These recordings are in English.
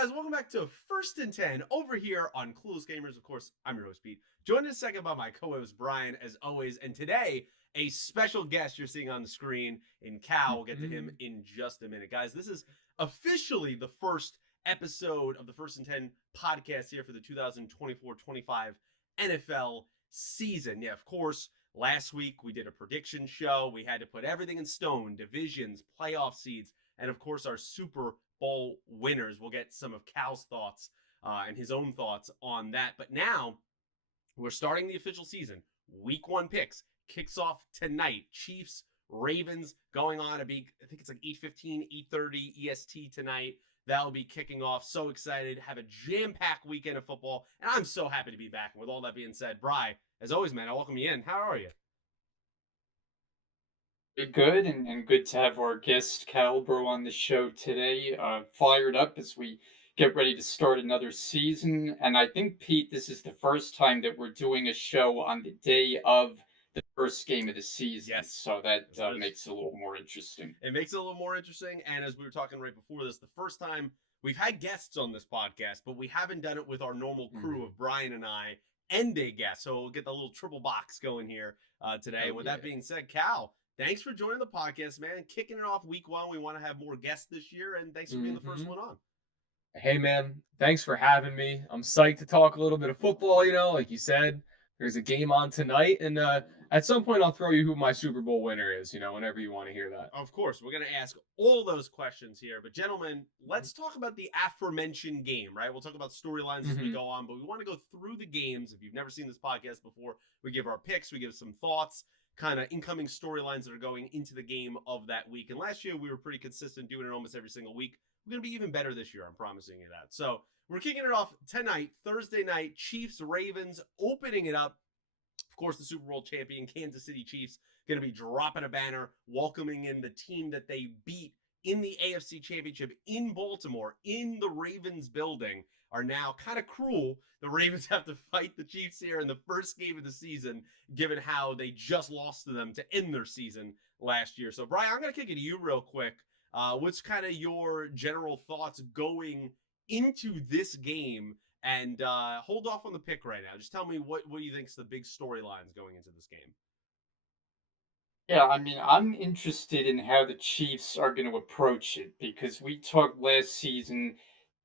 guys, welcome back to First and 10 over here on Clueless Gamers. Of course, I'm your host, Pete. Joined in a second by my co-host, Brian, as always. And today, a special guest you're seeing on the screen in Cal. We'll get to him in just a minute. Guys, this is officially the first episode of the First and 10 podcast here for the 2024-25 NFL season. Yeah, of course, last week we did a prediction show. We had to put everything in stone, divisions, playoff seeds, and of course our Super Bowl winners. We'll get some of Cal's thoughts and his own thoughts on that. But now we're starting the official season. Week 1 picks kicks off tonight. Chiefs, Ravens going on. I think it's like 8:15, 8:30 EST tonight. That'll be kicking off. So excited. Have a jam-packed weekend of football. And I'm so happy to be back. And with all that being said, Bri, as always, man, I welcome you in. How are you? Good and good to have our guest Calbro on the show today. Fired up as we get ready to start another season. And I think, Pete, this is the first time that we're doing a show on the day of the first game of the season. Yes. So that makes it a little more interesting. It makes it a little more interesting. And as we were talking right before this, the first time we've had guests on this podcast, but we haven't done it with our normal crew of Brian and I and a guest. So we'll get the little triple box going here today. With that being said, Cal, thanks for joining the podcast, man. Kicking it off week 1. We want to have more guests this year, and thanks for being the first one on. Hey, man, thanks for having me. I'm psyched to talk a little bit of football, like you said. There's a game on tonight, and at some point I'll throw you who my Super Bowl winner is, whenever you want to hear that. Of course, we're going to ask all those questions here. But, gentlemen, let's talk about the aforementioned game, right? We'll talk about storylines as we go on, but we want to go through the games. If you've never seen this podcast before, we give our picks, we give some thoughts, kind of incoming storylines that are going into the game of that week. And last year we were pretty consistent doing it almost every single week. We're going to be even better this year, I'm promising you that. So we're kicking it off tonight, Thursday night, Chiefs, Ravens, opening it up. Of course, the Super Bowl champion Kansas City Chiefs going to be dropping a banner, welcoming in the team that they beat in the AFC Championship in Baltimore, in the Ravens building, are now kind of cruel. The Ravens have to fight the Chiefs here in the first game of the season, given how they just lost to them to end their season last year. So, Brian, I'm going to kick it to you real quick. What's kind of your general thoughts going into this game? And hold off on the pick right now. Just tell me what do you think is the big storylines going into this game? Yeah, I mean, I'm interested in how the Chiefs are going to approach it because we talked last season.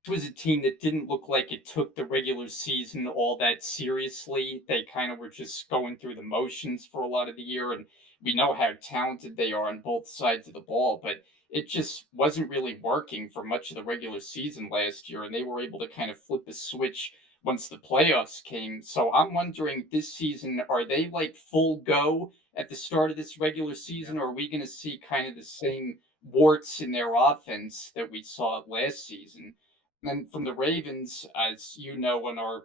It was a team that didn't look like it took the regular season all that seriously. They kind of were just going through the motions for a lot of the year, and we know how talented they are on both sides of the ball, but it just wasn't really working for much of the regular season last year, and they were able to kind of flip the switch once the playoffs came. So I'm wondering this season, are they like full go at the start of this regular season, or are we going to see kind of the same warts in their offense that we saw last season? And then from the Ravens, as you know, on our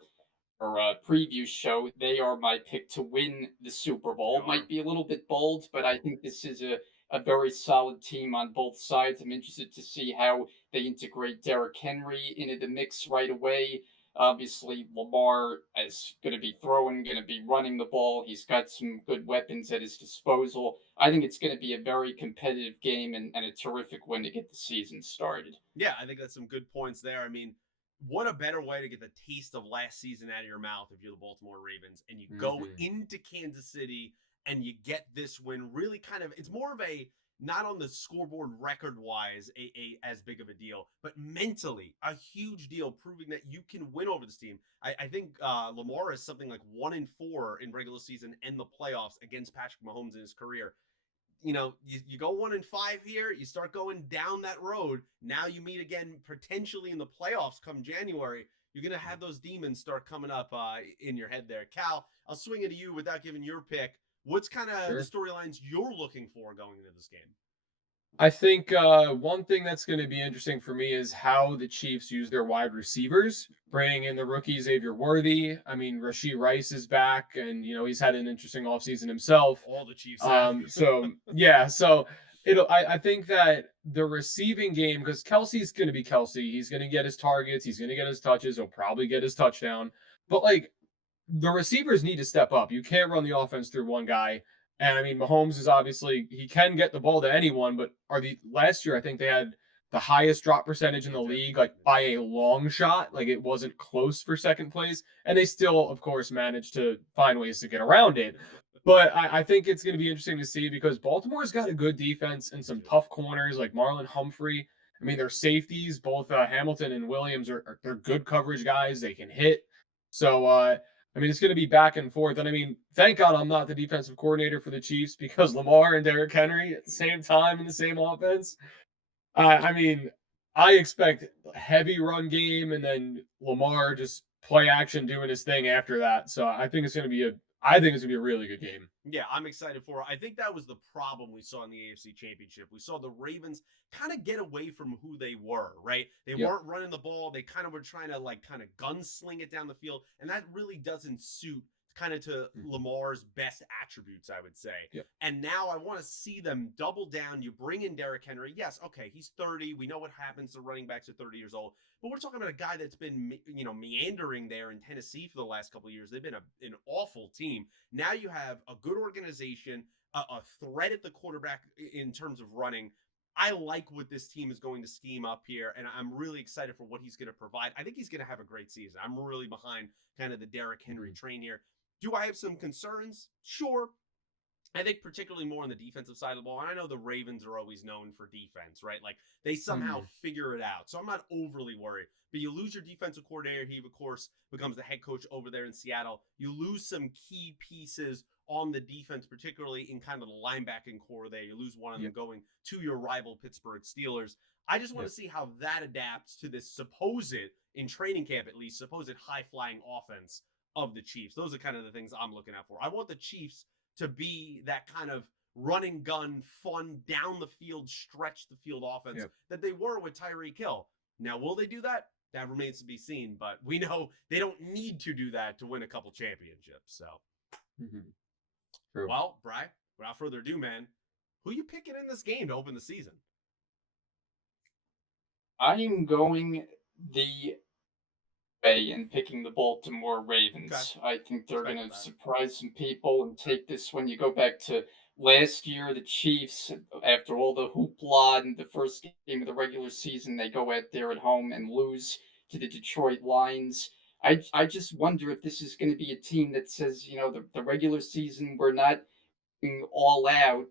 preview show, they are my pick to win the Super Bowl. Might be a little bit bold, but I think this is a very solid team on both sides. I'm interested to see how they integrate Derrick Henry into the mix right away. Obviously, Lamar is going to be throwing, going to be running the ball. He's got some good weapons at his disposal. I think it's going to be a very competitive game and a terrific win to get the season started. Yeah, I think that's some good points there. I mean, what a better way to get the taste of last season out of your mouth if you're the Baltimore Ravens and you go into Kansas City and you get this win. Really kind of, it's more of a, not on the scoreboard record-wise, a as big of a deal, but mentally a huge deal, proving that you can win over this team. I think Lamar is something like 1-4 in regular season and the playoffs against Patrick Mahomes in his career. You go 1-5 here, you start going down that road. Now you meet again potentially in the playoffs come January. You're going to have those demons start coming up in your head there. Cal, I'll swing it to you without giving your pick. What's kind of the storylines you're looking for going into this game? I think one thing that's going to be interesting for me is how the Chiefs use their wide receivers, bringing in the rookie Xavier Worthy. I mean, Rashee Rice is back, and he's had an interesting offseason himself. All the Chiefs. So I think that the receiving game, because Kelsey's going to be Kelsey, he's going to get his targets, he's going to get his touches, he'll probably get his touchdown, but the receivers need to step up. You can't run the offense through one guy. And I mean, Mahomes is obviously, he can get the ball to anyone, but last year I think they had the highest drop percentage in the They did. league, like by a long shot. Like it wasn't close for second place, and they still, of course, managed to find ways to get around it. But I think it's going to be interesting to see because Baltimore's got a good defense and some tough corners like Marlon Humphrey. I mean, their safeties, both Hamilton and Williams, they're good coverage guys. They can hit. So I mean, it's going to be back and forth. And I mean, thank God I'm not the defensive coordinator for the Chiefs because Lamar and Derrick Henry at the same time in the same offense. I mean, I expect heavy run game and then Lamar just play action doing his thing after that. So I think it's gonna be a really good game. Yeah, I'm excited for it. I think that was the problem we saw in the AFC Championship. We saw the Ravens kind of get away from who they were, right? They Yep. weren't running the ball. They kind of were trying to like kind of gunsling it down the field. And that really doesn't suit kind of to Lamar's best attributes, I would say. Yep. And now I want to see them double down. You bring in Derrick Henry. Yes, okay, he's 30. We know what happens to running backs at 30 years old. But we're talking about a guy that's been, meandering there in Tennessee for the last couple of years. They've been an awful team. Now you have a good organization, a threat at the quarterback in terms of running. I like what this team is going to scheme up here, and I'm really excited for what he's going to provide. I think he's going to have a great season. I'm really behind kind of the Derrick Henry train here. Do I have some concerns? Sure. I think particularly more on the defensive side of the ball. And I know the Ravens are always known for defense, right? Like they somehow figure it out. So I'm not overly worried. But you lose your defensive coordinator. He, of course, becomes the head coach over there in Seattle. You lose some key pieces on the defense, particularly in kind of the linebacking core there. You lose one of them going to your rival Pittsburgh Steelers. I just want to see how that adapts to this supposed, in training camp at least, supposed high-flying offense of the Chiefs. Those are kind of the things I'm looking out for. I want the Chiefs to be that kind of run and gun, fun, down the field, stretch the field offense that they were with Tyreek Hill. Now, will they do that? That remains to be seen, but we know they don't need to do that to win a couple championships. So, True. Well, Bri, without further ado, man, who you picking in this game to open the season? I am going the way and picking the Baltimore Ravens. Okay. I think they're going to that. surprise some people and take this one. You go back to last year, the Chiefs, after all the hoopla in the first game of the regular season, they go out there at home and lose to the Detroit Lions. I just wonder if this is going to be a team that says, the regular season, we're not going all out.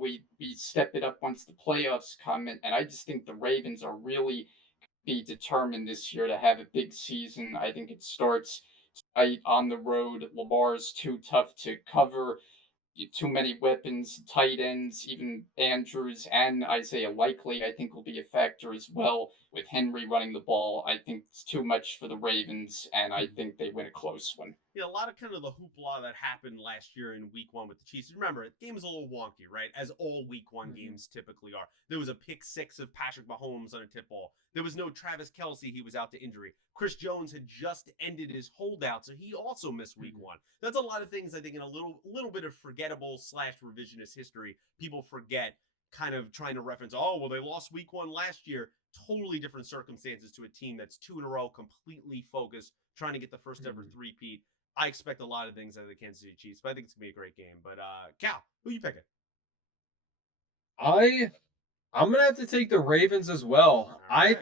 We step it up once the playoffs come. And I just think the Ravens are really be determined this year to have a big season. I think it starts tight on the road. Lamar's too tough to cover. Too many weapons, tight ends, even Andrews and Isaiah Likely, I think will be a factor as well. With Henry running the ball, I think it's too much for the Ravens, and I think they win a close one. Yeah, a lot of kind of the hoopla that happened last year in week one with the Chiefs. Remember, the game was a little wonky, right? As all week one games typically are. There was a pick six of Patrick Mahomes on a tip ball. There was no Travis Kelce. He was out to injury. Chris Jones had just ended his holdout, so he also missed week one. That's a lot of things I think in a little bit of forgettable / revisionist history. People forget kind of trying to reference, oh, well, they lost week one last year. Totally different circumstances to a team that's 2 in a row, completely focused, trying to get the first ever three-peat. I expect a lot of things out of the Kansas City Chiefs, but I think it's going to be a great game. But, Cal, who you picking? I'm gonna have to take the Ravens as well. Right.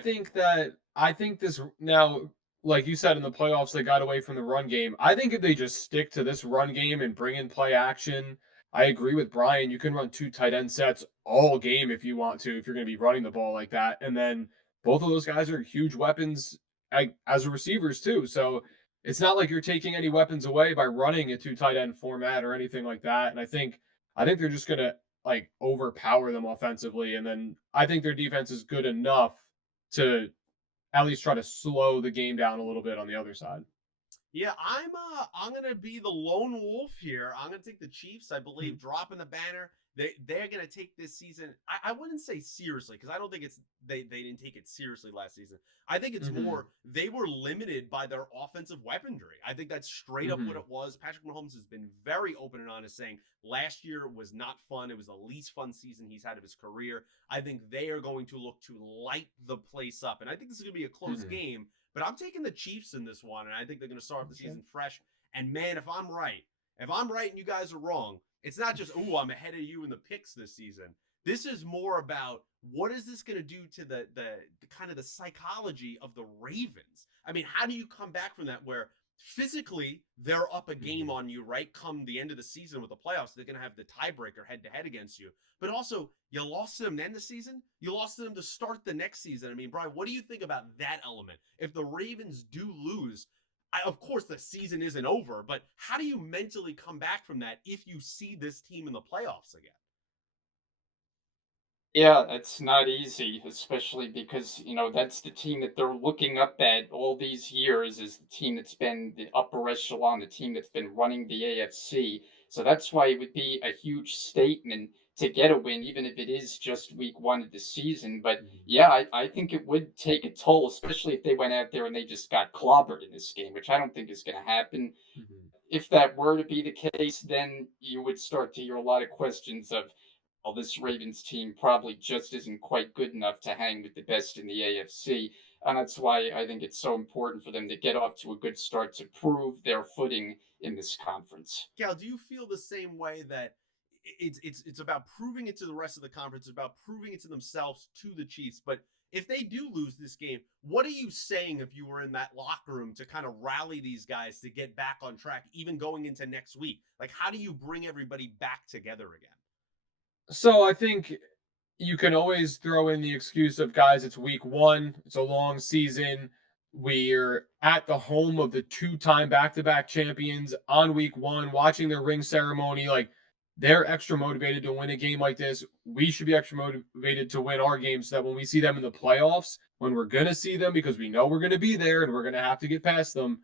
I think this now, like you said in the playoffs, they got away from the run game. I think if they just stick to this run game and bring in play action, I agree with Brian. You can run 2 tight end sets all game if you want to, if you're gonna be running the ball like that. And then both of those guys are huge weapons as receivers too. So it's not like you're taking any weapons away by running a 2 tight end format or anything like that. And I think they're just gonna like overpower them offensively, and then I think their defense is good enough to at least try to slow the game down a little bit on the other side. Yeah, I'm gonna be the lone wolf here. I'm gonna take the Chiefs. I believe dropping the banner. They're gonna take this season. I wouldn't say seriously because I don't think it's they didn't take it seriously last season. I think it's more they were limited by their offensive weaponry. I think that's straight up what it was. Patrick Mahomes has been very open and honest, saying last year was not fun. It was the least fun season he's had of his career. I think they are going to look to light the place up, and I think this is gonna be a close game. But I'm taking the Chiefs in this one, and I think they're going to start off the season fresh. And man, if I'm right and you guys are wrong, it's not just, I'm ahead of you in the picks this season. This is more about what is this going to do to the kind of the psychology of the Ravens. I mean, how do you come back from that where physically they're up a game Mhm. on you, right? Come the end of the season with the playoffs, they're going to have the tiebreaker head to head against you. But also, you lost to them to end the season. You lost to them to start the next season. I mean, Brian, what do you think about that element? If the Ravens do lose, of course the season isn't over, but how do you mentally come back from that if you see this team in the playoffs again? Yeah, it's not easy, especially because, that's the team that they're looking up at all these years is the team that's been the upper echelon, the team that's been running the AFC. So that's why it would be a huge statement to get a win, even if it is just week one of the season. But Mm-hmm. yeah, I think it would take a toll, especially if they went out there and they just got clobbered in this game, which I don't think is going to happen. Mhm. If that were to be the case, then you would start to hear a lot of questions of, well, this Ravens team probably just isn't quite good enough to hang with the best in the AFC. And that's why I think it's so important for them to get off to a good start to prove their footing in this conference. Cal, do you feel the same way that it's about proving it to the rest of the conference, about proving it to themselves to the Chiefs? But if they do lose this game, what are you saying if you were in that locker room to kind of rally these guys to get back on track, even going into next week? Like, how do you bring everybody back together again? So I think you can always throw in the excuse of guys, it's week one, it's a long season. We're at the home of the two-time back-to-back champions on week one, watching their ring ceremony. Like they're extra motivated to win a game like this. We should be extra motivated to win our games so that when we see them in the playoffs, when we're gonna see them because we know we're gonna be there and we're gonna have to get past them,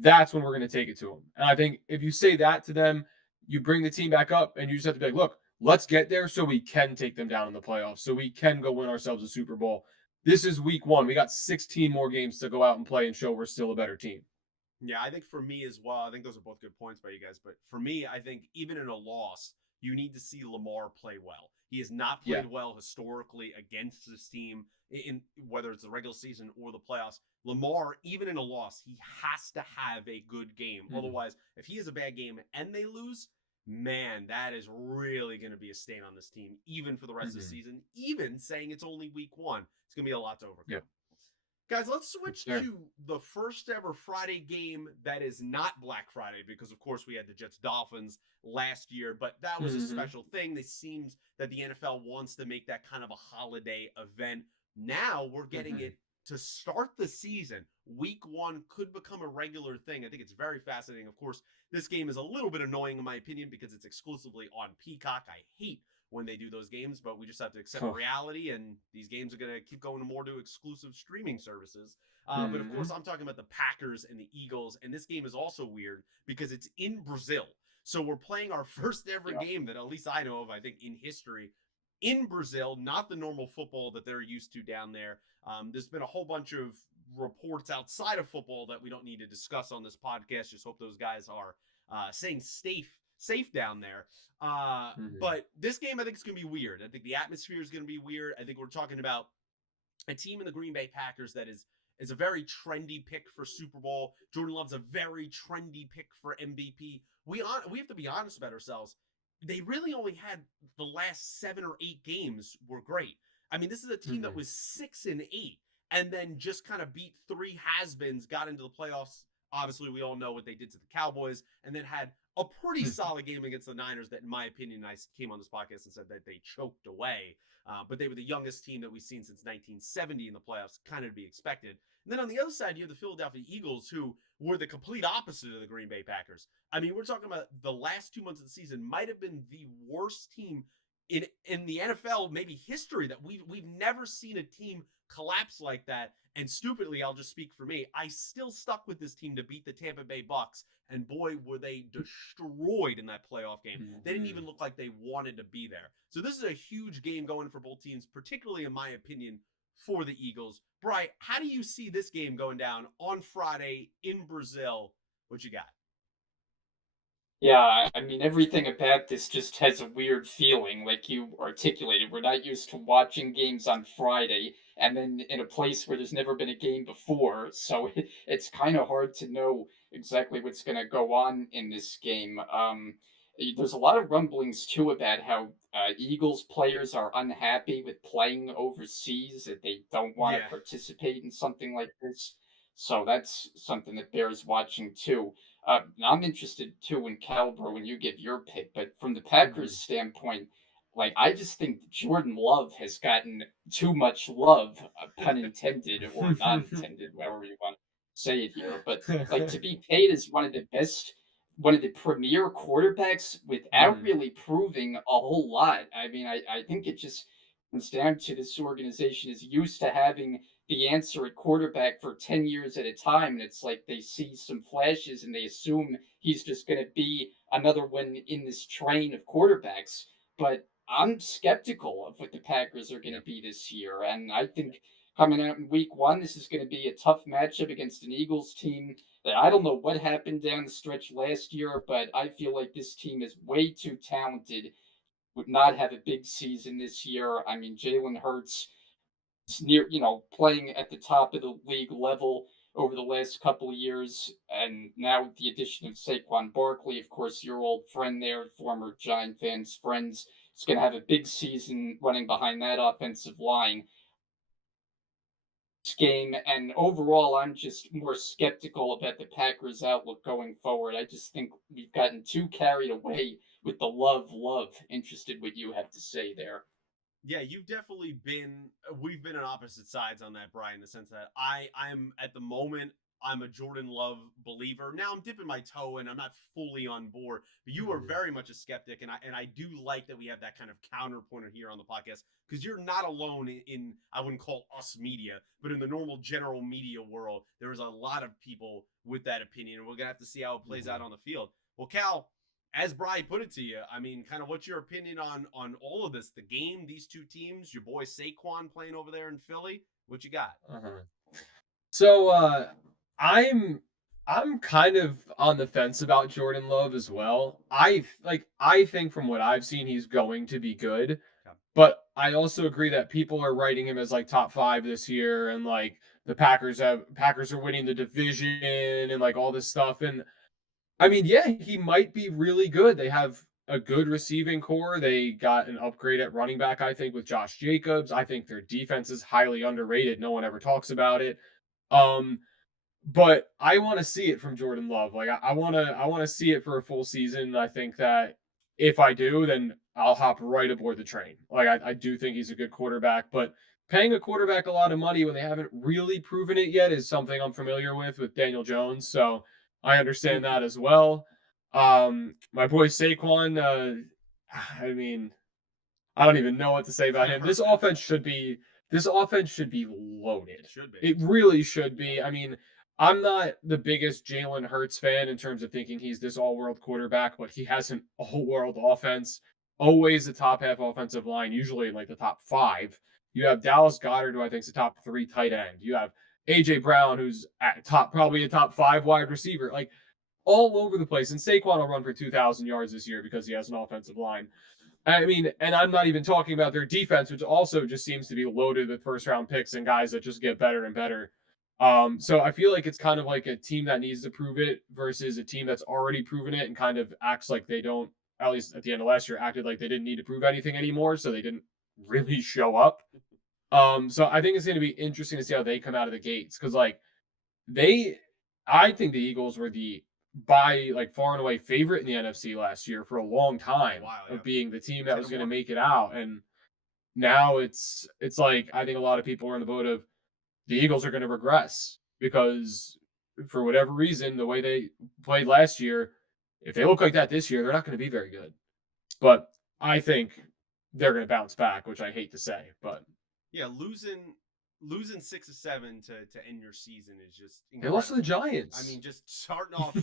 that's when we're going to take it to them. And I think if you say that to them, you bring the team back up and you just have to be like, look, let's get there so we can take them down in the playoffs, so we can go win ourselves a Super Bowl. This is week one. We got 16 more games to go out and play and show we're still a better team. Yeah, I think for me as well, I think those are both good points by you guys. But for me, I think even in a loss, you need to see Lamar play well. He has not Yeah. played well historically against this team in whether it's the regular season or the playoffs. Lamar, even in a loss, he has to have a good game. Mhm. Otherwise, if he has a bad game and they lose, man, that is really going to be a stain on this team, even for the rest of the Mhm. season. Even saying it's only week one, it's going to be a lot to overcome. Yep. Guys, let's It's switch there. to the first ever Friday game that is not Black Friday because, of course, we had the Jets Dolphins last year, but that was a Mhm. special thing. It seems that the NFL wants to make that kind of a holiday event. Now we're getting Mhm. it to start the season. Week one could become a regular thing. I think it's very fascinating. Of course, this game is a little bit annoying, in my opinion, because it's exclusively on Peacock. I hate when they do those games, but we just have to accept Huh. reality, and these games are going to keep going more to exclusive streaming services. But of course, Mhm. I'm talking about the Packers and the Eagles, and this game is also weird because it's in Brazil. So we're playing our first ever Yeah. game that at least I know of, I think, in history in Brazil, not the normal football that they're used to down there. There's been a whole bunch of reports outside of football that we don't need to discuss on this podcast. Just hope those guys are staying safe down there. Mhm. But this game, I think, is going to be weird. I think the atmosphere is going to be weird. I think we're talking about a team in the Green Bay Packers that is a very trendy pick for Super Bowl. Jordan Love's a very trendy pick for MVP. We have to be honest about ourselves. They really only had the last 7 or 8 games were great. I mean, this is a team that Mhm. was 6-8 and then just kind of beat three has-beens, got into the playoffs. Obviously, we all know what they did to the Cowboys, and then had a pretty solid game against the Niners that, in my opinion, I came on this podcast and said that they choked away. But they were the youngest team that we've seen since 1970 in the playoffs, kind of to be expected. And then on the other side, you have the Philadelphia Eagles, who were the complete opposite of the Green Bay Packers. I mean, we're talking about the last 2 months of the season might have been the worst team in the NFL, maybe history, that we've never seen a team collapse like that. And stupidly, I'll just speak for me. I still stuck with this team to beat the Tampa Bay Bucks, and boy, were they destroyed in that playoff game. They didn't even Mhm. look like they wanted to be there. So this is a huge game going for both teams, particularly in my opinion for the Eagles. Bry, how do you see this game going down on Friday in Brazil? What you got? Yeah, I mean, everything about this just has a weird feeling, like you articulated. We're not used to watching games on Friday and then in a place where there's never been a game before. So it's kind of hard to know exactly what's going to go on in this game. There's a lot of rumblings too about how Eagles players are unhappy with playing overseas, that they don't want to Yeah. participate in something like this. So that's something that bears watching too. I'm interested too in Caliber when you give your pick, but from the Mhm. Packers' standpoint, like I just think Jordan Love has gotten too much love, pun intended or non-intended, however you want to say it here. But like to be paid as one of the premier quarterbacks without Mhm. really proving a whole lot. I mean, I think it just comes down to this organization is used to having the answer at quarterback for 10 years at a time. And it's like they see some flashes and they assume he's just going to be another one in this train of quarterbacks. But I'm skeptical of what the Packers are going Yeah. to be this year. And I think coming out in week one, this is going to be a tough matchup against an Eagles team that I don't know what happened down the stretch last year, but I feel like this team is way too talented, would not have a big season this year. I mean, Jalen Hurts is near, playing at the top of the league level over the last couple of years. And now with the addition of Saquon Barkley, of course, your old friend there, former Giant fans, friends, is going to have a big season running behind that offensive line game. And overall, I'm just more skeptical about the Packers' outlook going forward. I just think we've gotten too carried away with the love. Interested what you have to say there. Yeah, you've definitely been. We've been on opposite sides on that, Brian. In the sense that I'm at the moment, I'm a Jordan Love believer. Now I'm dipping my toe and I'm not fully on board. But you are Mhm. very much a skeptic, and I do like that we have that kind of counterpoint here on the podcast because you're not alone in I wouldn't call us media, but in the normal general media world, there is a lot of people with that opinion, and we're gonna have to see how it plays out Mhm. on the field. Well, Cal, as Bry put it to you, I mean, kind of what's your opinion on all of this? The game, these two teams, your boy Saquon playing over there in Philly. What you got? Uh-huh. So I'm I'm kind of on the fence about Jordan Love as well. I think from what I've seen he's going to be good, Yeah. but I also agree that people are writing him as like top 5 this year and like the Packers are winning the division and like all this stuff and I mean, yeah, he might be really good. They have a good receiving core. They got an upgrade at running back, I think, with Josh Jacobs. I think their defense is highly underrated. No one ever talks about it. Um, but I want to see it from Jordan Love. Like I want to see it for a full season. I think that if I do, then I'll hop right aboard the train. Like I do think he's a good quarterback, but paying a quarterback a lot of money when they haven't really proven it yet is something I'm familiar with Daniel Jones. So I understand that as well. My boy Saquon, I mean, I don't even know what to say about him. This offense should be It loaded. should be. It really should be. I mean, I'm not the biggest Jalen Hurts fan in terms of thinking he's this all-world quarterback, but he has an all-world offense. Always the top half offensive line, usually in like the top 5. You have Dallas Goddard, who I think is a top 3 tight end. You have AJ Brown, who's at top probably a top 5 wide receiver. Like all over the place. And Saquon will run for 2,000 yards this year because he has an offensive line. I mean, and I'm not even talking about their defense, which also just seems to be loaded with first round picks and guys that just get better and better. So I feel like it's kind of like a team that needs to prove it versus a team that's already proven it and kind of acts like they don't, at least at the end of last year, acted like they didn't need to prove anything anymore. So they didn't really show up. So I think it's going to be interesting to see how they come out of the gates because like they, I think the Eagles were the by like far and away favorite in the NFC last year for a long For a time while, of yeah. being the team that 10 was and going to 1. make it out, and now it's like I think a lot of people are in the boat of the Eagles are going to regress because for whatever reason the way they played last year, if they look like that this year, they're not going to be very good. But I think they're going to bounce back, which I hate to say, but Yeah, losing 6 or 7 to end your season is just they lost to the incredible. I Giants. mean, just starting off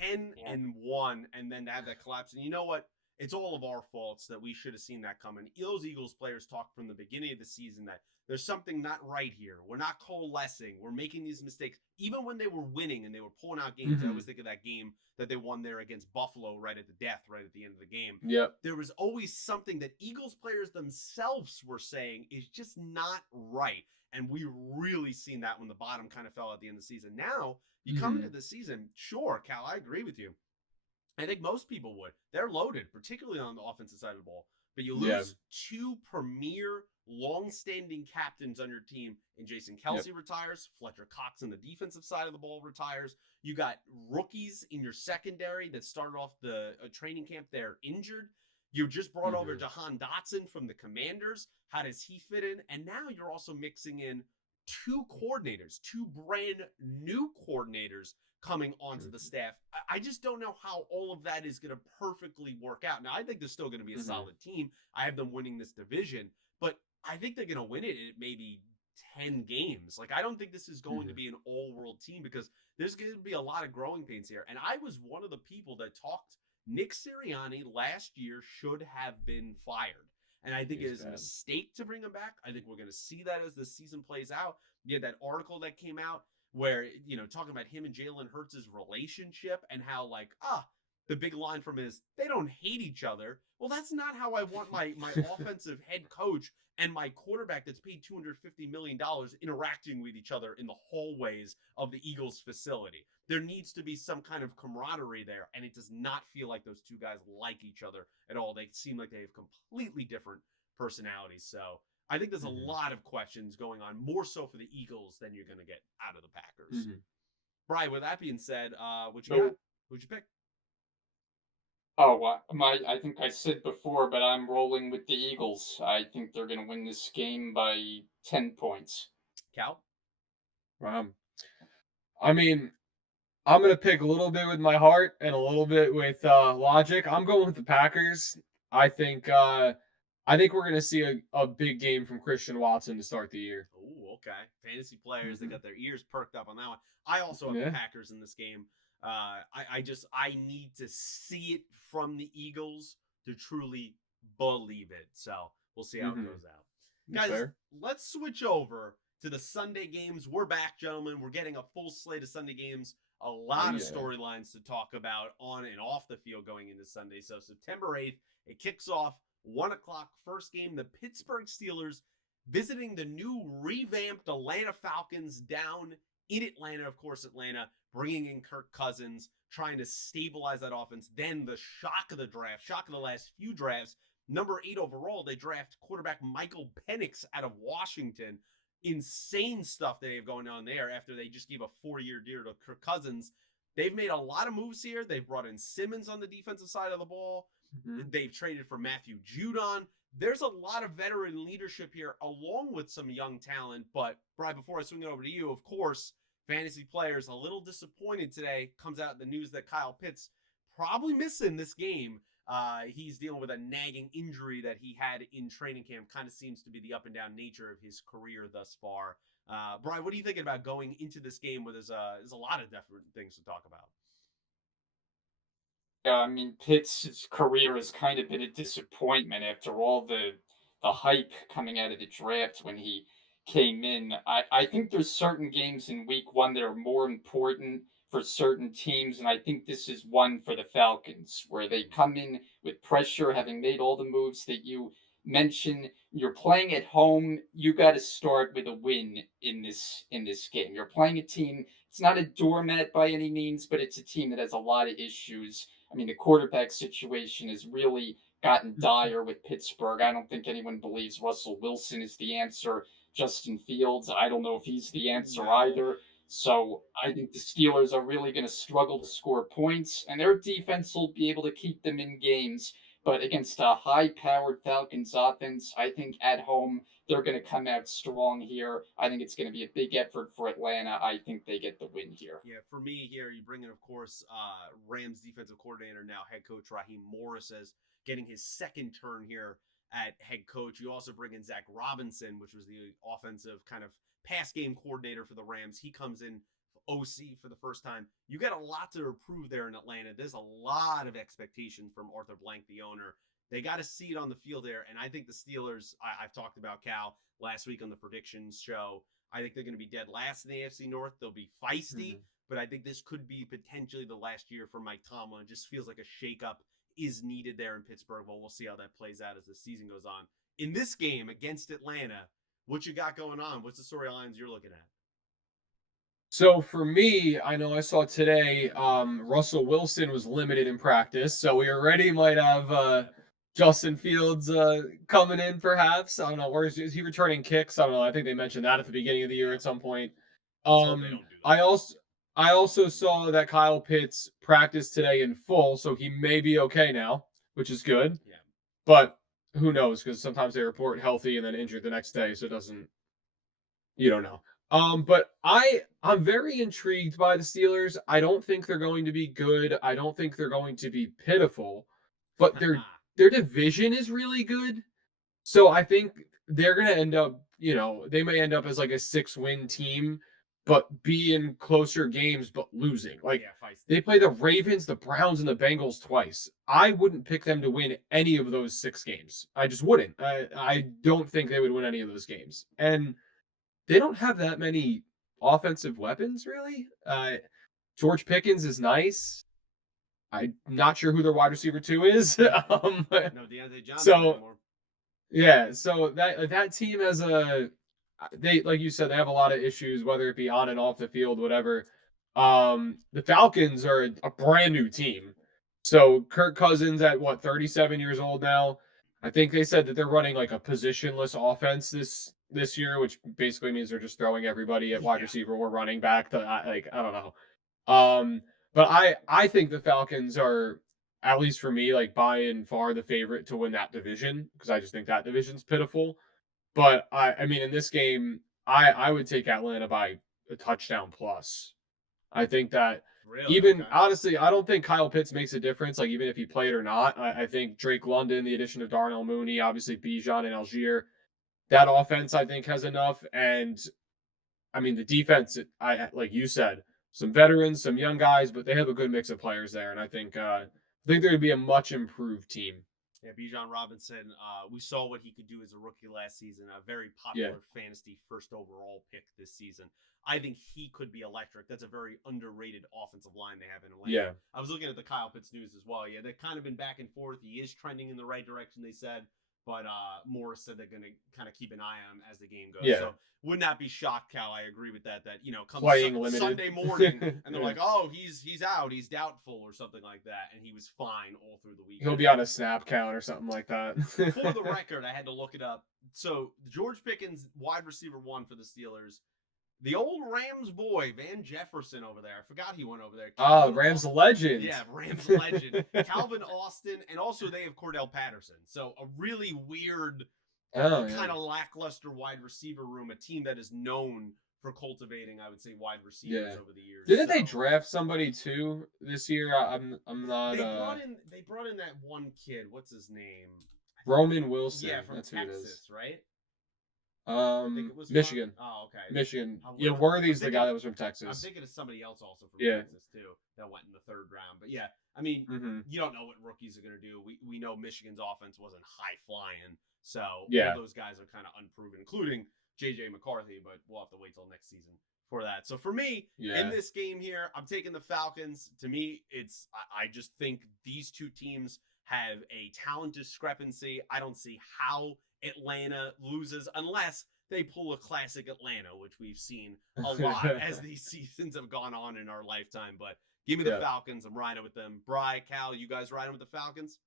10 Yeah. and 1 and then to have that collapse. And you know what? It's all of our faults that we should have seen that coming. Those Eagles players talked from the beginning of the season that there's something not right here. We're not coalescing. We're making these mistakes. Even when they were winning and they were pulling out games, I always Mm-hmm. think of that game that they won there against Buffalo right at the death, right at the end of the game. Yep. There was always something that Eagles players themselves were saying is just not right. And we really seen that when the bottom kind of fell at the end of the season. Now, you come into Mm-hmm. the season, sure, Cal, I agree with you. I think most people would. They're loaded, particularly on the offensive side of the ball. But you Yeah. lose two premier, long-standing captains on your team, and Jason Yep. Kelsey retires. Fletcher Cox on the defensive side of the ball retires. You got rookies in your secondary that started off the training camp. They're injured. You just brought over Jahan Dotson from the Commanders. How does he fit in? And now you're also mixing in two coordinators, two brand new coordinators coming onto the staff. I just don't know how all of that is going to perfectly work out. Now, I think they're still going to be a solid team. I have them winning this division, but I think they're going to win it in maybe 10 games. Like, I don't think this is going to be an all world team because there's going to be a lot of growing pains here. And I was one of the people that talked Nick Sirianni last year should have been fired. And I think it is a mistake to bring him back. I think we're going to see that as the season plays out. You had that article that came out where, talking about him and Jalen Hurts' relationship and how, like, the big line from him is, they don't hate each other. Well, that's not how I want my offensive head coach and my quarterback that's paid $250 million interacting with each other in the hallways of the Eagles facility. There needs to be some kind of camaraderie there, and it does not feel like those two guys like each other at all. They seem like they have completely different personalities. So I think there's a lot of questions going on, more so for the Eagles than you're going to get out of the Packers. Brian, with that being said, what you got? Who'd you pick? Oh, I think I said before, but I'm rolling with the Eagles. I think they're going to win this game by 10 points. Cal? I mean, I'm gonna pick a little bit with my heart and a little bit with logic. I'm going with the Packers. I think we're gonna see a big game from Christian Watson to start the year. Oh, okay. Fantasy players, they got their ears perked up on that one. I also have the Packers in this game. I need to see it from the Eagles to truly believe it. So we'll see how it goes out. Guys, let's switch over to the Sunday games. We're back, gentlemen. We're getting a full slate of Sunday games. A lot of storylines to talk about on and off the field going into Sunday. So September 8th, it kicks off 1 o'clock. First game, the Pittsburgh Steelers visiting the new revamped Atlanta Falcons down in Atlanta. Of course, Atlanta bringing in Kirk Cousins, trying to stabilize that offense. Then the shock of the draft, shock of the last few drafts. Number 8 overall, they draft quarterback Michael Penix out of Washington. Insane stuff they have going on there after they just gave a 4-year deal to Kirk Cousins. They've made a lot of moves here. They've brought in Simmons on the defensive side of the ball. They've traded for Matthew Judon. There's a lot of veteran leadership here, along with some young talent. But, Brian, before I swing it over to you, of course, fantasy players a little disappointed today. Comes out the news that Kyle Pitts probably missing this game. He's dealing with a nagging injury that he had in training camp. Kind of seems to be the up and down nature of his career thus far. Brian, what are you thinking about going into this game where there's a lot of different things to talk about? Yeah, I mean, Pitt's career has kind of been a disappointment after all the hype coming out of the draft when he came in. I think there's certain games in week one that are more important for certain teams, and I think this is one for the Falcons, where they come in with pressure, having made all the moves that you mentioned. You're playing at home, you got to start with a win in this game. You're playing a team, it's not a doormat by any means, but it's a team that has a lot of issues. I mean, the quarterback situation has really gotten dire with Pittsburgh. I don't think anyone believes Russell Wilson is the answer. Justin Fields, I don't know if he's the answer either. So I think the Steelers are really going to struggle to score points, and their defense will be able to keep them in games. But against a high-powered Falcons offense, I think at home they're going to come out strong here. I think it's going to be a big effort for Atlanta. I think they get the win here. Yeah, for me here, you bring in, of course, Rams defensive coordinator, now head coach Raheem Morris, as getting his second turn here at head coach. You also bring in Zach Robinson, which was the offensive kind of pass game coordinator for the Rams. He comes in OC for the first time. You got a lot to improve there in Atlanta. There's a lot of expectations from Arthur Blank, the owner. They got to see it on the field there. And I think the Steelers, I've talked about Cal last week on the predictions show. I think they're going to be dead last in the AFC North. They'll be feisty, but I think this could be potentially the last year for Mike Tomlin. It just feels like a shakeup is needed there in Pittsburgh. Well, we'll see how that plays out as the season goes on. In this game against Atlanta, what you got going on? What's the storylines you're looking at? So for me, I know I saw today Russell Wilson was limited in practice, so we already might have Justin Fields coming in perhaps. I don't know. Where is he returning kicks? I don't know. I think they mentioned that at the beginning of the year Yeah. at some point. Let's hope they don't do that. I also saw that Kyle Pitts practiced today in full, so he may be okay now, which is good. Yeah. But who knows? Because sometimes they report healthy and then injured the next day, so it doesn't. You don't know. But I'm very intrigued by the Steelers. I don't think they're going to be good. I don't think they're going to be pitiful, but their division is really good. So I think they're gonna end up, they may end up as like a 6-win team, but be in closer games but losing. Like Yeah, feisty. they play the Ravens, the Browns, and the Bengals twice. I wouldn't pick them to win any of those 6 games. I just wouldn't. I don't think they would win any of those games. And they don't have that many offensive weapons, really. George Pickens is nice. I'm not sure who their wide receiver 2 is. No Deontay Johnson so anymore. yeah, so that team has they, like you said, they have a lot of issues, whether it be on and off the field, whatever. The Falcons are a brand new team. So Kirk Cousins at what, 37 years old now. I think they said that they're running like a positionless offense this year, which basically means they're just throwing everybody at wide Yeah. receiver or running back. Like I don't know. But I think the Falcons are, at least for me, like by and far the favorite to win that division because I just think that division's pitiful. But I mean in this game, I would take Atlanta by a touchdown plus. I think that Really? even Okay. honestly, I don't think Kyle Pitts makes a difference. Like even if he played or not, I think Drake London, the addition of Darnell Mooney, obviously Bijan and Algier, that offense I think has enough. And I mean the defense, I like you said, some veterans, some young guys, but they have a good mix of players there, and I think they're gonna be a much improved team. Yeah, Bijan Robinson, we saw what he could do as a rookie last season. A very Yeah, popular fantasy first overall pick this season. I think he could be electric. That's a very underrated offensive line they have in Atlanta. yeah, I was looking at the Kyle Pitts news as well. Yeah, they've kind of been back and forth. He is trending in the right direction, they said. But Morris said they're going to kind of keep an eye on him as the game goes. yeah. So would not be shocked, Cal. I agree with that. That comes Playing limited Sunday morning, and they're Yeah. like, "Oh, he's out, he's doubtful, or something like that," and he was fine all through the week. He'll be on a snap count or something like that. For the record, I had to look it up. So George Pickens, wide receiver 1 for the Steelers. The old Rams boy, Van Jefferson over there. I forgot he went over there. Rams legend. Yeah, Rams legend. Calvin Austin, and also they have Cordell Patterson. So a really weird, Oh, kind yeah. of lackluster wide receiver room. A team that is known for cultivating, I would say, wide receivers Yeah. over the years. Didn't they So- draft somebody too this year? I'm not. They brought in that one kid. What's his name? Roman Wilson. Yeah, from That's who it is. Texas, right? I think it was Michigan. Oh, okay. Michigan. I'm Yeah, looking- Worthy's I'm the guy thinking- that was from I'm Texas. thinking of somebody else also from Yeah. Texas too that went in the 3rd round. But yeah, I mean, hmm you don't know what rookies are going to do. We know Michigan's offense wasn't high flying, so Yeah. all those guys are kind of unproven, including JJ McCarthy. But we'll have to wait till next season for that. So for me, Yeah. in this game here, I'm taking the Falcons. To me, I just think these two teams have a talent discrepancy. I don't see how Atlanta loses unless they pull a classic Atlanta, which we've seen a lot as these seasons have gone on in our lifetime. But give me the Yeah. Falcons. I'm riding with them. Bry, Cal, you guys riding with the Falcons?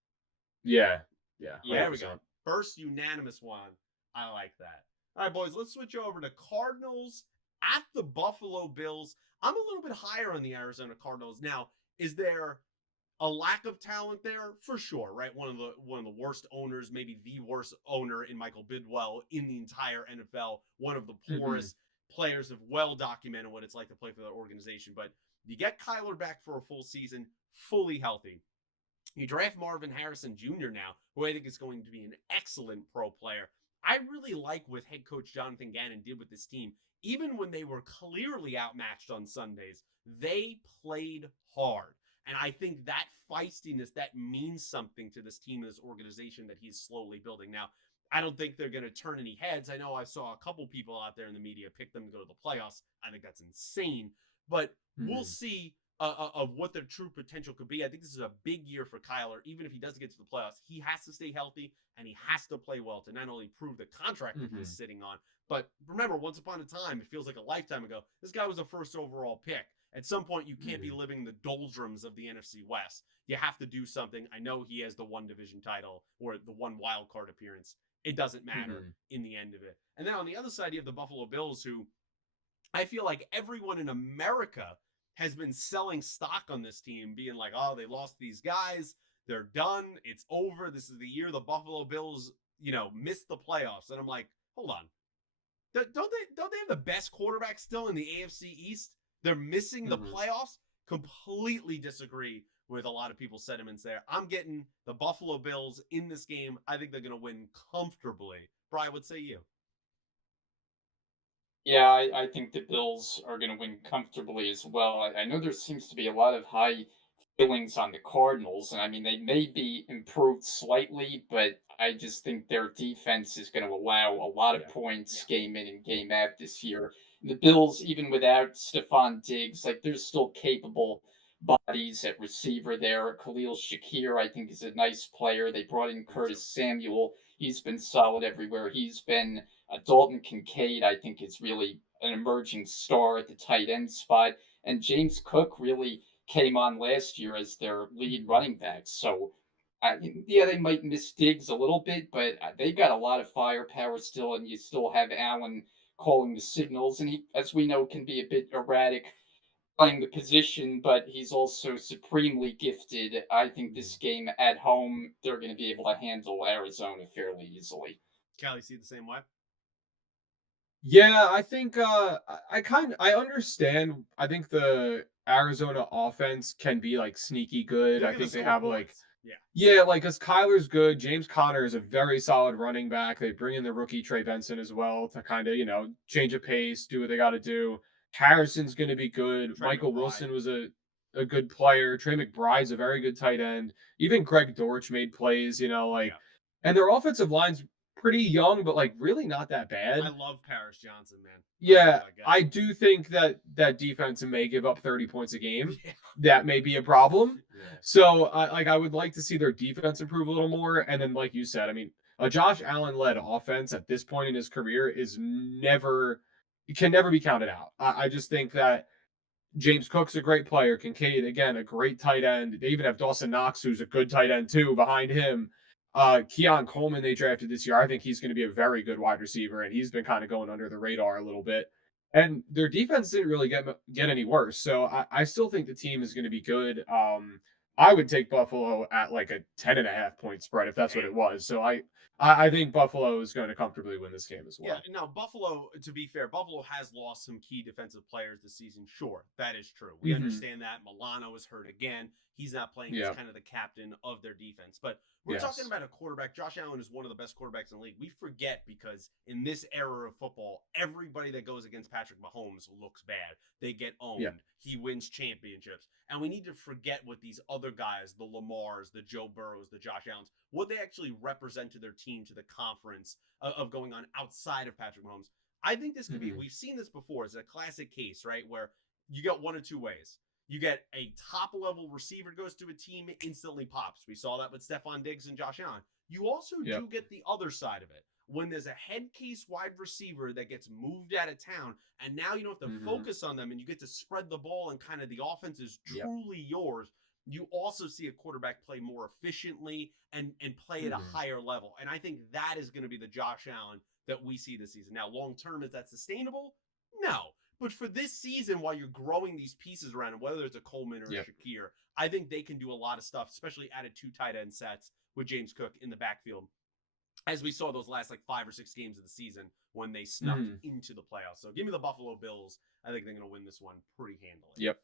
Yeah. Yeah. Yeah, There we go. 100%. First unanimous one. I like that. All right, boys, let's switch over to Cardinals at the Buffalo Bills. I'm a little bit higher on the Arizona Cardinals. Now, is there a lack of talent there? For sure, right? One of the worst owners, maybe the worst owner in Michael Bidwell in the entire NFL. One of the poorest players have well documented what it's like to play for that organization. But you get Kyler back for a full season, fully healthy. You draft Marvin Harrison Jr. now, who I think is going to be an excellent pro player. I really like what head coach Jonathan Gannon did with this team. Even when they were clearly outmatched on Sundays, they played hard. And I think that feistiness, that means something to this team and this organization that he's slowly building. Now, I don't think they're going to turn any heads. I know I saw a couple people out there in the media pick them to go to the playoffs. I think that's insane. But we'll see of what their true potential could be. I think this is a big year for Kyler. Even if he doesn't get to the playoffs, he has to stay healthy and he has to play well to not only prove the contract that he's sitting on, but remember, once upon a time, it feels like a lifetime ago, this guy was a first overall pick. At some point, you can't be living the doldrums of the NFC West. You have to do something. I know he has the one division title or the one wild card appearance. It doesn't matter in the end of it. And then on the other side, you have the Buffalo Bills, who I feel like everyone in America has been selling stock on this team, being like, oh, they lost these guys. They're done. It's over. This is the year the Buffalo Bills, missed the playoffs. And I'm like, hold on. Don't they have the best quarterback still in the AFC East? They're missing the playoffs? Completely disagree with a lot of people's sentiments there. I'm getting the Buffalo Bills in this game. I think they're going to win comfortably. Brian, what say you? Yeah, I think the Bills are going to win comfortably as well. I know there seems to be a lot of high feelings on the Cardinals, and I mean, they may be improved slightly, but I just think their defense is going to allow a lot of points game in and game out this year. The Bills, even without Stephon Diggs, like they're still capable bodies at receiver there. Khalil Shakir, I think, is a nice player. They brought in Curtis Samuel. He's been solid everywhere. He's been Dalton Kincaid, I think, is really an emerging star at the tight end spot. And James Cook really came on last year as their lead running back. So, yeah, they might miss Diggs a little bit, but they've got a lot of firepower still, and you still have Allen calling the signals. And he, as we know, can be a bit erratic playing the position, but he's also supremely gifted. I think this game at home, they're going to be able to handle Arizona fairly easily. Callie, see it the same way? Yeah, I think I understand. I think the Arizona offense can be like sneaky good. Look I at the think they score have like points. Yeah. yeah, like because Kyler's good. James Conner is a very solid running back. They bring in the rookie Trey Benson as well to kind of, change a pace, do what they got to do. Harrison's going to be good. Trey Michael McBride. Wilson was a good player. Trey McBride's a very good tight end. Even Greg Dortch made plays, and their offensive line's pretty young, but like really not that I bad. love Paris Johnson, man. I love Yeah, that guy. I do think that defense may give up 30 points a game. Yeah. That may be a problem. Yeah. So I would like to see their defense improve a little more. And then, like you said, I mean, a Josh Allen led offense at this point in his career can never be counted out. I just think that James Cook's a great player. Kincaid, again, a great tight end. They even have Dawson Knox, who's a good tight end too, behind him. Keon Coleman, they drafted this year. I think he's going to be a very good wide receiver, and he's been kind of going under the radar a little bit. And their defense didn't really get any worse. So I still think the team is going to be good. I would take Buffalo at like a 10.5 point spread if that's what it was. So I think Buffalo is going to comfortably win this game as well. Yeah, now Buffalo, to be fair, Buffalo has lost some key defensive players this season. Sure, that is true. We understand that. Milano is hurt again. He's not playing. He's kind of the captain of their defense. But we're talking about a quarterback. Josh Allen is one of the best quarterbacks in the league. We forget because in this era of football, everybody that goes against Patrick Mahomes looks bad. They get owned. Yeah. He wins championships. And we need to forget what these other guys, the Lamars, the Joe Burrows, the Josh Allens, what they actually represent to their team, to the conference of going on outside of Patrick Mahomes. I think this could be, we've seen this before. It's a classic case, right? Where you got one of two ways. You get a top-level receiver goes to a team, it instantly pops. We saw that with Stephon Diggs and Josh Allen. You also do get the other side of it. When there's a head case wide receiver that gets moved out of town, and now you don't have to focus on them, and you get to spread the ball, and kind of the offense is truly yours. You also see a quarterback play more efficiently and play at a higher level. And I think that is going to be the Josh Allen that we see this season. Now, long-term, is that sustainable? No. But for this season, while you're growing these pieces around, whether it's a Coleman or a Shakir, I think they can do a lot of stuff, especially added 2 tight end sets with James Cook in the backfield, as we saw those last like 5 or 6 games of the season when they snuck into the playoffs. So give me the Buffalo Bills. I think they're going to win this one pretty handily. Yep.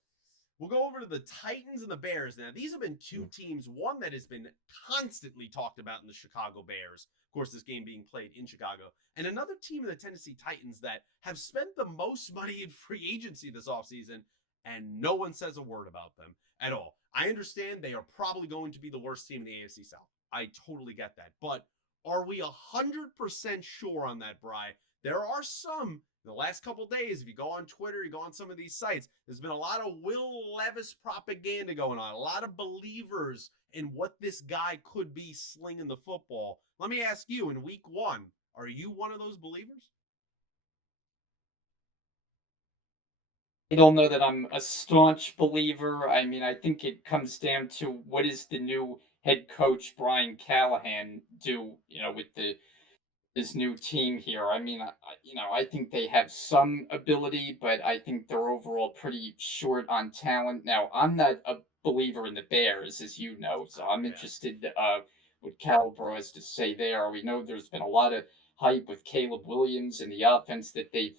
We'll go over to the Titans and the Bears. Now, these have been 2 teams, one that has been constantly talked about in the Chicago Bears. Of course, this game being played in Chicago. And another team in the Tennessee Titans that have spent the most money in free agency this offseason, and no one says a word about them at all. I understand they are probably going to be the worst team in the AFC South. I totally get that. But are we 100% sure on that, Bri? There are some In the last couple days, if you go on Twitter, you go on some of these sites, there's been a lot of Will Levis propaganda going on, a lot of believers in what this guy could be slinging the football. Let me ask you, in week 1, are you one of those believers? I don't know that I'm a staunch believer. I mean, I think it comes down to what is the new head coach Brian Callahan do, with this new team here. I mean, I think they have some ability, but I think they're overall pretty short on talent. Now, I'm not a believer in the Bears, as you know, so I'm Yeah. interested what Calibro has to say there. We know there's been a lot of hype with Caleb Williams and the offense that they've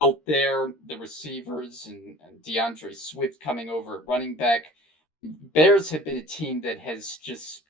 built there, the receivers and DeAndre Swift coming over at running back. Bears have been a team that has just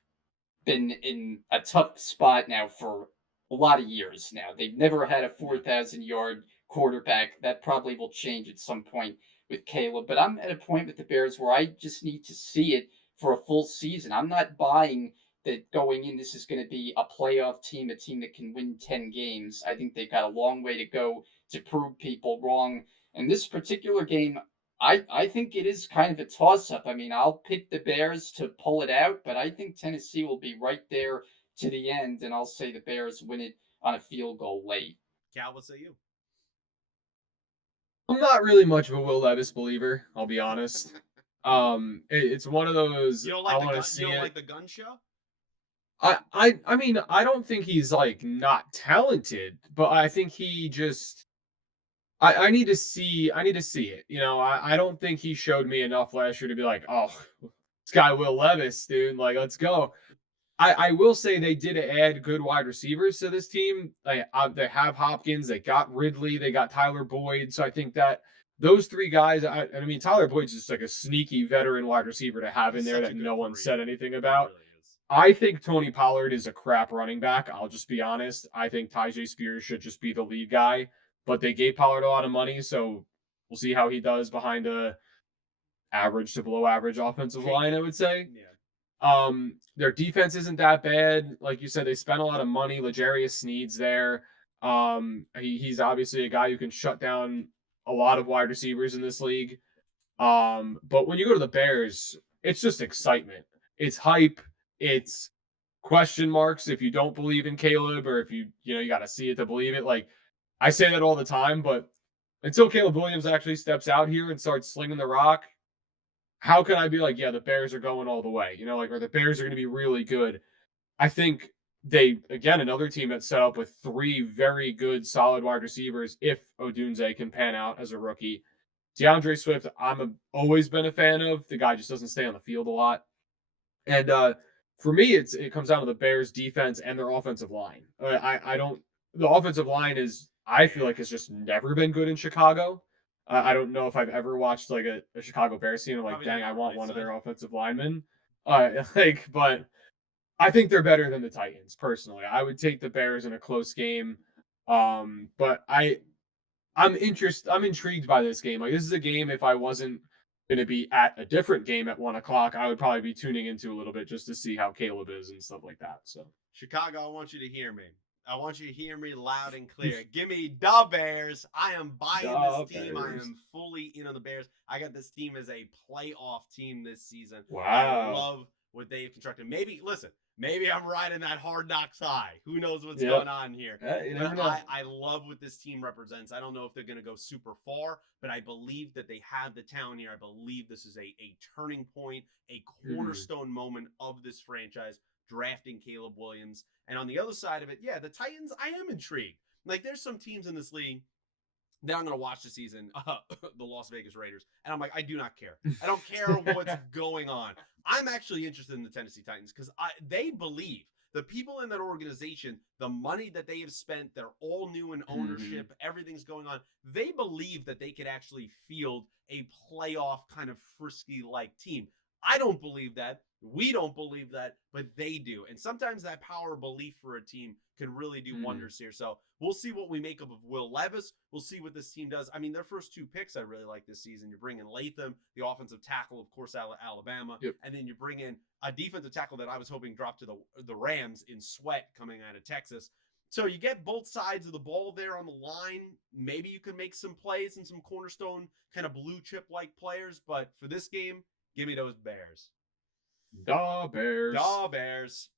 been in a tough spot now for a lot of years now. They've never had a 4,000-yard quarterback. That probably will change at some point with Caleb. But I'm at a point with the Bears where I just need to see it for a full season. I'm not buying that going in, this is going to be a playoff team, a team that can win 10 games. I think they've got a long way to go to prove people wrong. And this particular game, I think it is kind of a toss up. I mean, I'll pick the Bears to pull it out, but I think Tennessee will be right there to the end, and I'll say the Bears win it on a field goal late. Cal, what say you? I'm not really much of a Will Levis believer, I'll be honest. It's one of those You don't I like the want gun? to You see don't it. like the gun show? I mean, I don't think he's like not talented, but I think he just I need to see it. I don't think he showed me enough last year to be like, oh, this guy Will Levis, dude, like let's go. I will say they did add good wide receivers to this team. They have Hopkins, they got Ridley, they got Tyler Boyd. So I think that those three guys, I mean, Tyler Boyd's just like a sneaky veteran wide receiver to have in He's there such a that good no one 3. said anything He about. really is. I think Tony Pollard is a crap running back. I'll just be honest. I think Tyjae Spears should just be the lead guy, but they gave Pollard a lot of money, so we'll see how he does behind a average to below average offensive line, I would say. Yeah. Their defense isn't that bad. Like you said, they spent a lot of money. L'Jarius Sneed's there. He's obviously a guy who can shut down a lot of wide receivers in this league. But when you go to the Bears, it's just excitement. It's hype. It's question marks if you don't believe in Caleb or if you got to see it to believe it. Like I say that all the time, but until Caleb Williams actually steps out here and starts slinging the rock, how can I be like, yeah, the Bears are going all the way? Or the Bears are going to be really good. I think again, another team that's set up with 3 very good, solid wide receivers if Odunze can pan out as a rookie. DeAndre Swift, always been a fan of. The guy just doesn't stay on the field a lot. And for me, it comes down to the Bears defense and their offensive line. I don't. The offensive line I feel like has just never been good in Chicago. I don't know if I've ever watched like a Chicago Bears team. I'm like, Probably dang, not I on want right one of side. their offensive linemen. But I think they're better than the Titans personally. I would take the Bears in a close game. But I'm intrigued by this game. Like this is a game if I wasn't going to be at a different game at 1 o'clock, I would probably be tuning into a little bit just to see how Caleb is and stuff like that. So Chicago, I want you to hear me. I want you to hear me loud and clear. Give me the Bears. I am buying this team. I Bears. am fully in on the Bears. I got this team as a playoff team this season. Wow. I love what they've constructed. Maybe I'm riding that hard knocks high. Who knows what's going on here? You never know. I love what this team represents. I don't know if they're going to go super far, but I believe that they have the talent here. I believe this is a turning point, a cornerstone moment of this franchise, drafting Caleb Williams. And on the other side of it, yeah, the Titans, I am intrigued. Like, there's some teams in this league that I'm going to watch the season, the Las Vegas Raiders. And I'm like, I do not care. I don't care what's going on. I'm actually interested in the Tennessee Titans because they believe the people in that organization, the money that they have spent, they're all new in ownership, everything's going on. They believe that they could actually field a playoff kind of frisky-like team. I don't believe that. We don't believe that, but they do. And sometimes that power of belief for a team can really do wonders here. So we'll see what we make of Will Levis. We'll see what this team does. I mean, their first 2 picks I really like this season. You bring in Latham, the offensive tackle, of course, out of Alabama. Yep. And then you bring in a defensive tackle that I was hoping dropped to the Rams in Sweat coming out of Texas. So you get both sides of the ball there on the line. Maybe you can make some plays and some cornerstone kind of blue chip like players. But for this game, give me those Bears. Da Bears. Da Bears.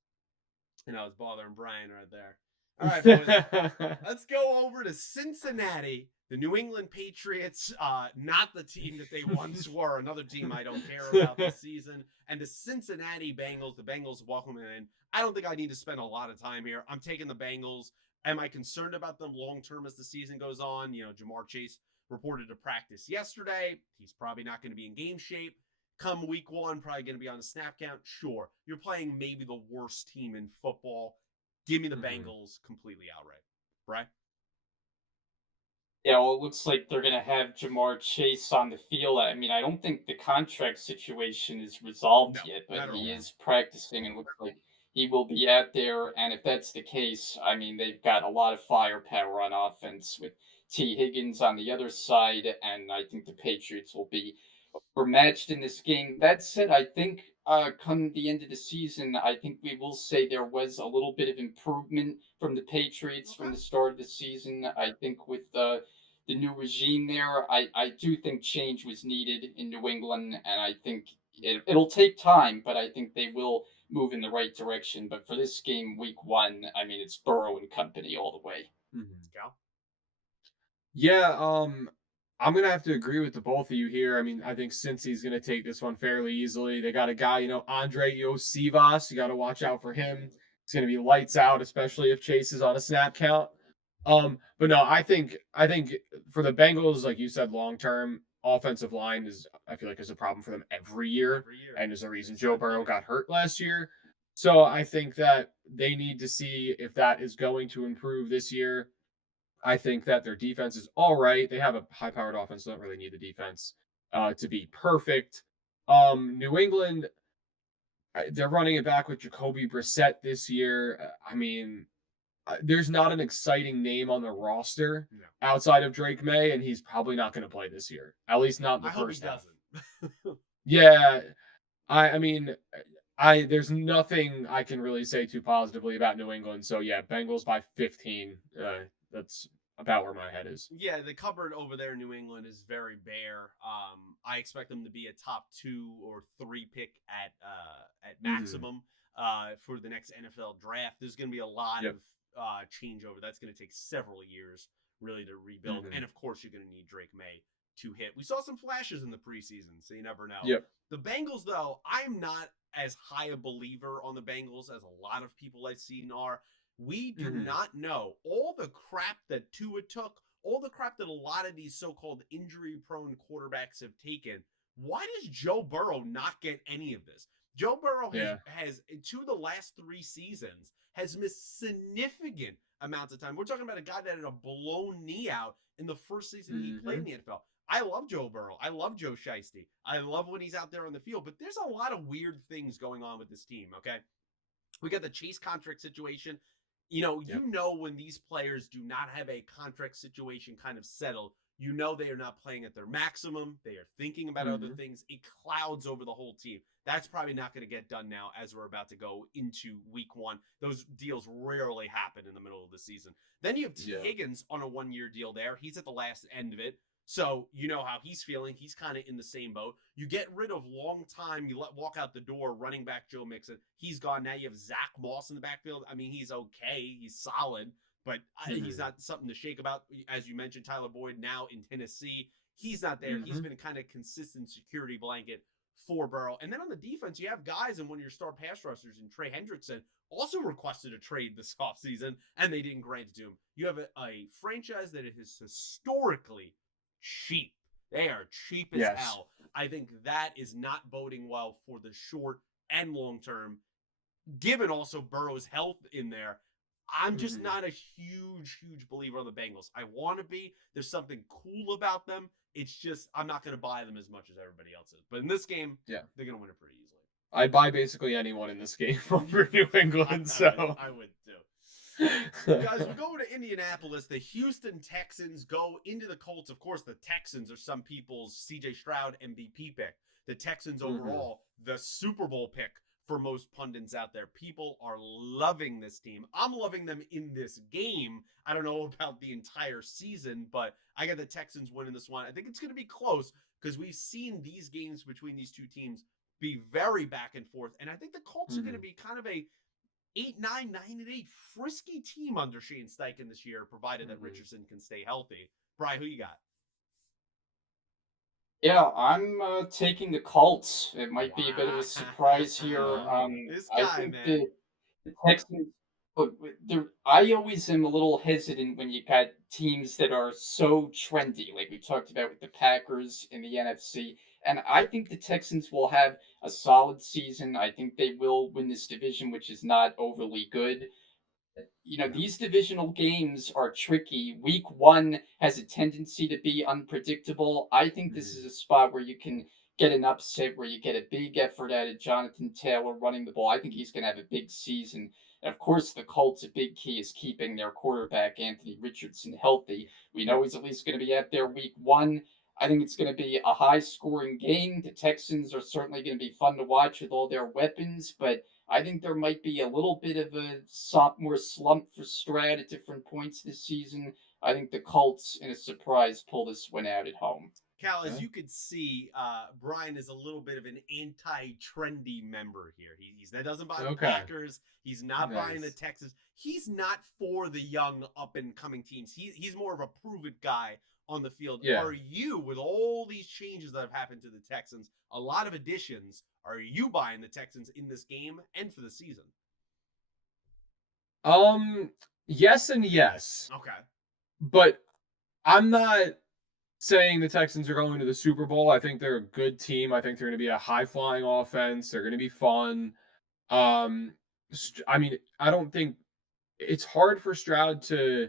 And I was bothering Brian right there. All right, boys. Let's go over to Cincinnati. The New England Patriots, not the team that they once were. Another team I don't care about this season. And the Cincinnati Bengals. The Bengals welcome in. I don't think I need to spend a lot of time here. I'm taking the Bengals. Am I concerned about them long term as the season goes on? You know, Jamar Chase reported to practice yesterday. He's probably not going to be in game shape. Come week one, probably going to be on the snap count. Sure. You're playing maybe the worst team in football. Give me the Bengals completely outright. Right? Yeah, well, it looks like they're going to have Jamar Chase on the field. I mean, I don't think the contract situation is resolved yet, but he is practicing and looks like he will be out there. And if that's the case, I mean, they've got a lot of firepower on offense with T. Higgins on the other side, and I think the Patriots will be matched in this game. That said, I think come the end of the season, I think we will say there was a little bit of improvement from the Patriots from the start of the season. I think with the new regime there, I do think change was needed in New England, and I think it'll take time, but I think they will move in the right direction. But for this game, week one, I mean, it's Burrow and company all the way. Cal? Yeah, I'm gonna have to agree with the both of you here. I mean, I think Cincy's gonna take this one fairly easily. They got a guy, Andre Iosivas. You got to watch out for him. It's gonna be lights out, especially if Chase is on a snap count. But no, I think for the Bengals, like you said, long term offensive line I feel like is a problem for them every year, and is a reason Joe Burrow got hurt last year. So I think that they need to see if that is going to improve this year. I think that their defense is all right. They have a high-powered offense, so don't really need the defense to be perfect. New England, they're running it back with Jacoby Brissett this year. I mean, there's not an exciting name on the roster outside of Drake May, and he's probably not going to play this year. At least not in the first half. Yeah, I mean, there's nothing I can really say too positively about New England. So yeah, Bengals by 15. That's about where my head is. Yeah, the cupboard over there in New England is very bare. I expect them to be a top 2 or 3 pick at maximum for the next NFL draft. There's going to be a lot of changeover. That's going to take several years really to rebuild. And of course, you're going to need Drake May to hit. We saw some flashes in the preseason, so you never know. Yep. The Bengals, though, I'm not as high a believer on the Bengals as a lot of people I've seen are. We do not know all the crap that Tua took, all the crap that a lot of these so-called injury-prone quarterbacks have taken. Why does Joe Burrow not get any of this? Joe Burrow has 2 of the last 3 seasons, has missed significant amounts of time. We're talking about a guy that had a blown knee out in the first season he played in the NFL. I love Joe Burrow. I love Joe Shiesty. I love when he's out there on the field, but there's a lot of weird things going on with this team, okay? We got the Chase contract situation. You know when these players do not have a contract situation kind of settled, you know they are not playing at their maximum. They are thinking about other things. It clouds over the whole team. That's probably not going to get done now as we're about to go into week one. Those deals rarely happen in the middle of the season. Then you have T. Higgins on a 1-year deal there. He's at the last end of it. So you know how he's feeling. He's kind of in the same boat. You get rid of long time. You walk out the door, running back Joe Mixon. He's gone. Now you have Zach Moss in the backfield. I mean, he's okay. He's solid, but he's not something to shake about. As you mentioned, Tyler Boyd now in Tennessee. He's not there. He's been kind of consistent security blanket for Burrow. And then on the defense, you have guys and one of your star pass rushers in Trey Hendrickson also requested a trade this offseason, and they didn't grant it to him. You have a franchise that is historically cheap. They are cheap as hell. I think that is not boding well for the short and long term. Given also Burrow's health in there, I'm just not a huge believer on the Bengals. I want to be. There's something cool about them. It's just I'm not going to buy them as much as everybody else is. But in this game, they're going to win it pretty easily. I buy basically anyone in this game over New England. I would too. Guys, we go to Indianapolis. The Houston Texans go into the Colts. Of course, the Texans are some people's CJ Stroud MVP pick. The Texans overall, the Super Bowl pick for most pundits out there. People are loving this team. I'm loving them in this game. I don't know about the entire season, but I got the Texans winning this one. I think it's going to be close because we've seen these games between these two teams be very back and forth. And I think the Colts are going to be kind of a 8-9, 9-8 frisky team under Shane Steichen this year, provided that Richardson can stay healthy. Brian, who you got? Yeah, I'm taking the Colts. It might be a bit of a surprise here. This I guy, think man. the Texans. But I always am a little hesitant when you got teams that are so trendy, like we talked about with the Packers in the NFC. And I think the Texans will have a solid season. I think they will win this division, which is not overly good. These divisional games are tricky. Week one has a tendency to be unpredictable. I think this is a spot where you can get an upset, where you get a big effort out of Jonathan Taylor running the ball. I think he's going to have a big season. And of course, the Colts' a big key is keeping their quarterback, Anthony Richardson, healthy. We know he's at least going to be out there week one. I think it's going to be a high scoring game. The Texans are certainly going to be fun to watch with all their weapons, but I think there might be a little bit of a sophomore slump for Stroud at different points this season. I think the Colts, in a surprise, pull this one out at home. Cal, as you could see, Brian is a little bit of an anti-trendy member here. That doesn't buy the Packers. He's not buying the Texans. He's not for the young up-and-coming teams. He's more of a prove-it guy on the field. Yeah. Are you, with all these changes that have happened to the Texans, a lot of additions, are you buying the Texans in this game and for the season? Yes and yes. Okay. But I'm not saying the Texans are going to the Super Bowl. I think they're a good team. I think they're going to be a high-flying offense. They're going to be fun. I mean, I don't think it's hard for Stroud to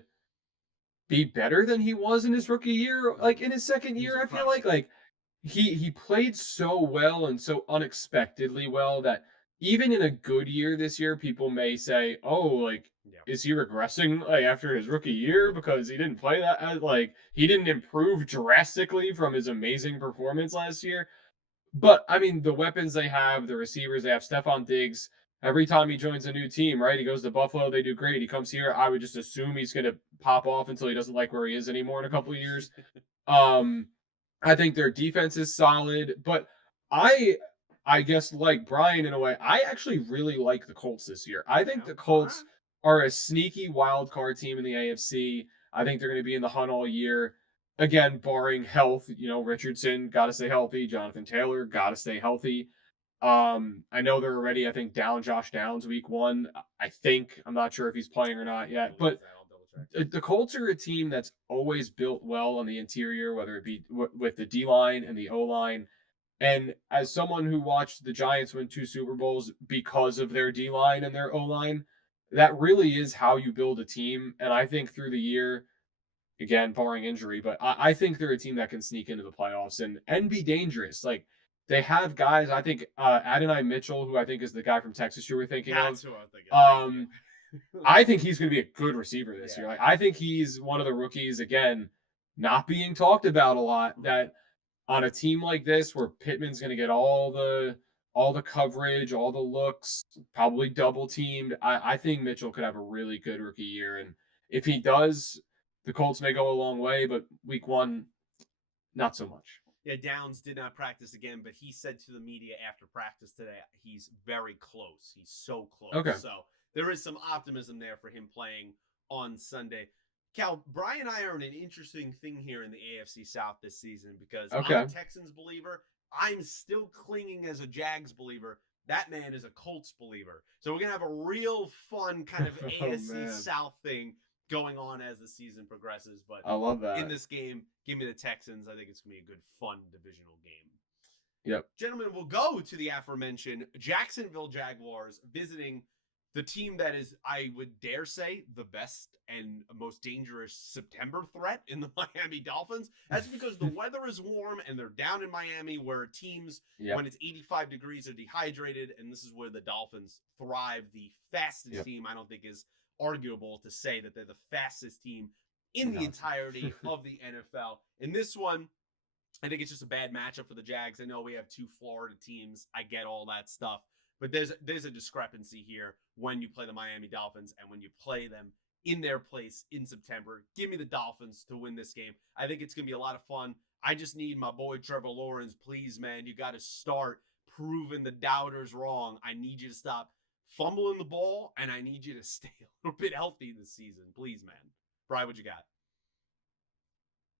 be better than he was in his rookie year. Like in his second year, I feel like he played so well and so unexpectedly well that even in a good year this year, people may say, "Oh, like is he regressing like after his rookie year because he didn't play that like he didn't improve drastically from his amazing performance last year?" But I mean, the weapons they have, the receivers they have, Stephon Diggs. Every time he joins a new team, right? He goes to Buffalo, they do great. He comes here, I would just assume he's going to pop off until he doesn't like where he is anymore in a couple of years. Um, I think their defense is solid, but I guess like Brian in a way, I actually really like the Colts this year. I think the Colts are a sneaky wild card team in the AFC. I think they're going to be in the hunt all year. Again, barring health, Richardson got to stay healthy. Jonathan Taylor got to stay healthy. I know they're already, I think, down Josh Downs week one. I think I'm not sure if he's playing or not yet, but the Colts are a team that's always built well on the interior, whether it be with the D line and the O line. And as someone who watched the Giants win 2 Super Bowls because of their D line and their O line, that really is how you build a team. And I think through the year, again, barring injury, but I think they're a team that can sneak into the playoffs and be dangerous. Like they have guys. I think Adonai Mitchell, who I think is the guy from Texas you were thinking of. Who I'm thinking. I think he's going to be a good receiver this year. Like I think he's one of the rookies again, not being talked about a lot. That on a team like this, where Pittman's going to get all the coverage, all the looks, probably double teamed. I think Mitchell could have a really good rookie year, and if he does, the Colts may go a long way. But week one, not so much. Yeah, Downs did not practice again, but he said to the media after practice today, he's very close. He's so close. Okay. So there is some optimism there for him playing on Sunday. Cal, Brian and I are in an interesting thing here in the AFC South this season because I'm a Texans believer. I'm still clinging as a Jags believer. That man is a Colts believer. So we're going to have a real fun kind of AFC South thing going on as the season progresses. But I love that. In this game, give me the Texans. I think it's going to be a good, fun divisional game. Yep. Gentlemen, we'll go to the aforementioned Jacksonville Jaguars visiting the team that is, I would dare say, the best and most dangerous September threat in the Miami Dolphins. That's because the weather is warm and they're down in Miami where teams, when it's 85 degrees, are dehydrated. And this is where the Dolphins thrive. The fastest team, I don't think, is arguable to say that they're the fastest team in the entirety of the NFL. In this one, I think it's just a bad matchup for the Jags. I know we have 2 Florida teams. I get all that stuff. But there's a discrepancy here when you play the Miami Dolphins and when you play them in their place in September. Give me the Dolphins to win this game. I think it's going to be a lot of fun. I just need my boy Trevor Lawrence. Please, man, you got to start proving the doubters wrong. I need you to stop fumbling the ball, and I need you to stay a little bit healthy this season. Please, man. Brian, what you got?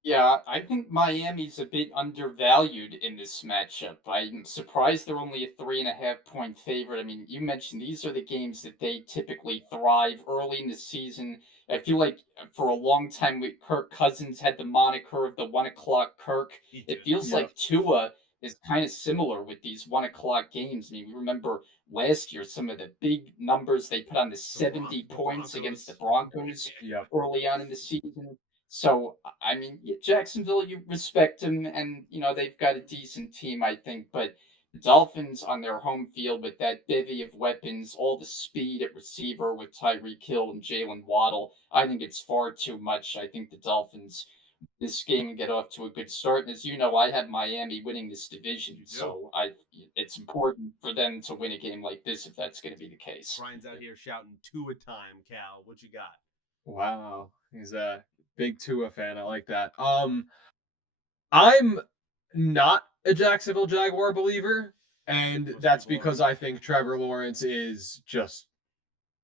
Yeah, I think Miami's a bit undervalued in this matchup. I'm surprised they're only a 3.5 point favorite. I mean, you mentioned these are the games that they typically thrive early in the season. I feel like for a long time, Kirk Cousins had the moniker of the 1 o'clock Kirk. It feels Yep. like Tua is kind of similar with these 1 o'clock games. I mean, we remember last year some of the big numbers they put on the 70 points against the Broncos Yep. early on in the season. So, I mean, Jacksonville, you respect them, and they've got a decent team, I think. But the Dolphins on their home field with that bevy of weapons, all the speed at receiver with Tyreek Hill and Jalen Waddle, I think it's far too much. I think the Dolphins this game and get off to a good start. And as you know, I have Miami winning this division, so it's important for them to win a game like this if that's going to be the case. Brian's out here shouting 2 a time, Cal. What you got? Wow, he's a big Tua fan. I like that. I'm not a Jacksonville Jaguar believer, and Most that's people because are. I think Trevor Lawrence is just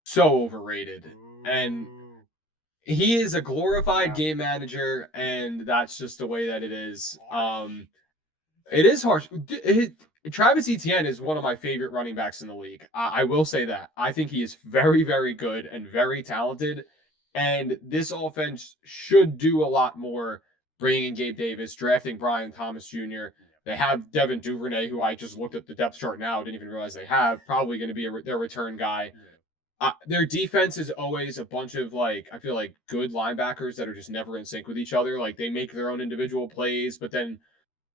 so overrated. And Ooh. he is a glorified Yeah. game manager, and that's just the way that it is. Harsh. It is harsh. Travis Etienne is one of my favorite running backs in the league. I will say that. I think he is very, very good and very talented. And this offense should do a lot more bringing in Gabe Davis, drafting Brian Thomas Jr. They have Devin Duvernay, who I just looked at the depth chart now, didn't even realize they have, probably going to be their return guy. Their defense is always a bunch of I feel like good linebackers that are just never in sync with each other. Like they make their own individual plays, but then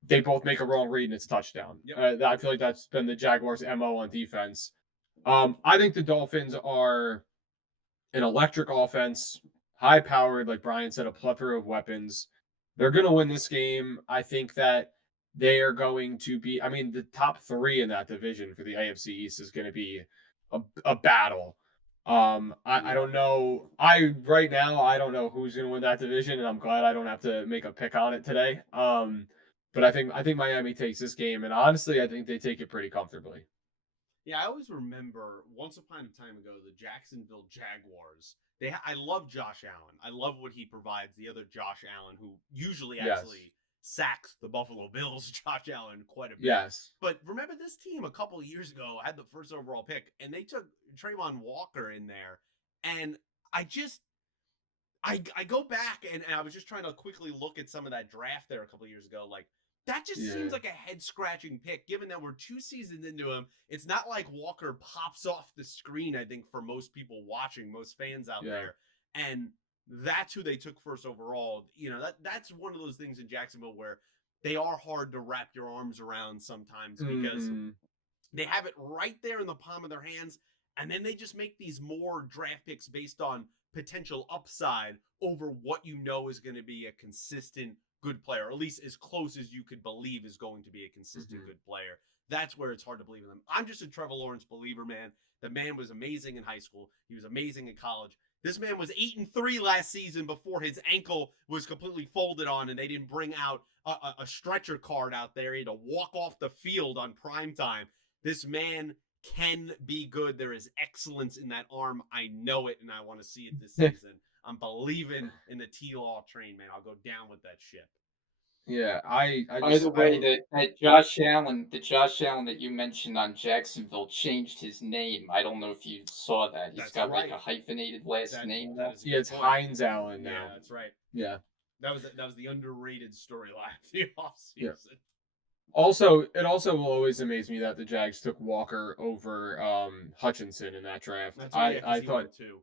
they both make a wrong read and it's a touchdown. Yep. I feel like that's been the Jaguars' MO on defense. I think the Dolphins are an electric offense, high powered, like Brian said, a plethora of weapons. They're going to win this game. I think that they are going to be, I mean, the top three in that division for the AFC East is going to be a battle. I don't know. Right now I don't know who's going to win that division, and I'm glad I don't have to make a pick on it today. But I think Miami takes this game, and honestly, I think they take it pretty comfortably. Yeah, I always remember once upon a time ago the Jacksonville Jaguars. I love Josh Allen. I love what he provides. The other Josh Allen, who usually Yes. actually sacks the Buffalo Bills, Josh Allen quite a bit. Yes. But remember, this team a couple of years ago had the first overall pick, and they took Trayvon Walker in there, and I go back and I was just trying to quickly look at some of that draft there a couple of years ago. Like that just seems like a head scratching pick, given that we're 2 seasons into him. It's not like Walker pops off the screen, I think, for most people watching, most fans out there. And that's who they took first overall. That's one of those things in Jacksonville where they are hard to wrap your arms around sometimes because they have it right there in the palm of their hands. And then they just make these more draft picks based on potential upside over what you know is going to be a consistent good player, or at least as close as you could believe is going to be a consistent good player. That's where it's hard to believe in them. I'm just a Trevor Lawrence believer, man. The man was amazing in high school. He was amazing in college. This man was 8-3 last season before his ankle was completely folded on and they didn't bring out a stretcher card out there. He had to walk off the field on prime time. This man can be good. There is excellence in that arm. I know it, and I want to see it this season. I'm believing in the T-Law train, man. I'll go down with that ship. Yeah, I By just the way, that Josh Allen, the Josh Allen that you mentioned on Jacksonville changed his name. I don't know if you saw that. He's got like a hyphenated last name now. It's Hines Allen now. Yeah, that's right. Yeah. That was the underrated storyline of the offseason. Also, it also will always amaze me that the Jags took Walker over Hutchinson in that draft. That's right, I thought too.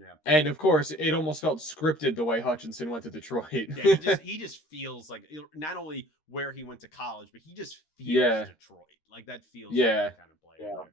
Yeah. And of course, it almost felt scripted the way Hutchinson went to Detroit. Yeah, he just feels like not only where he went to college, but he just feels Detroit. Like that feels like that kind of player.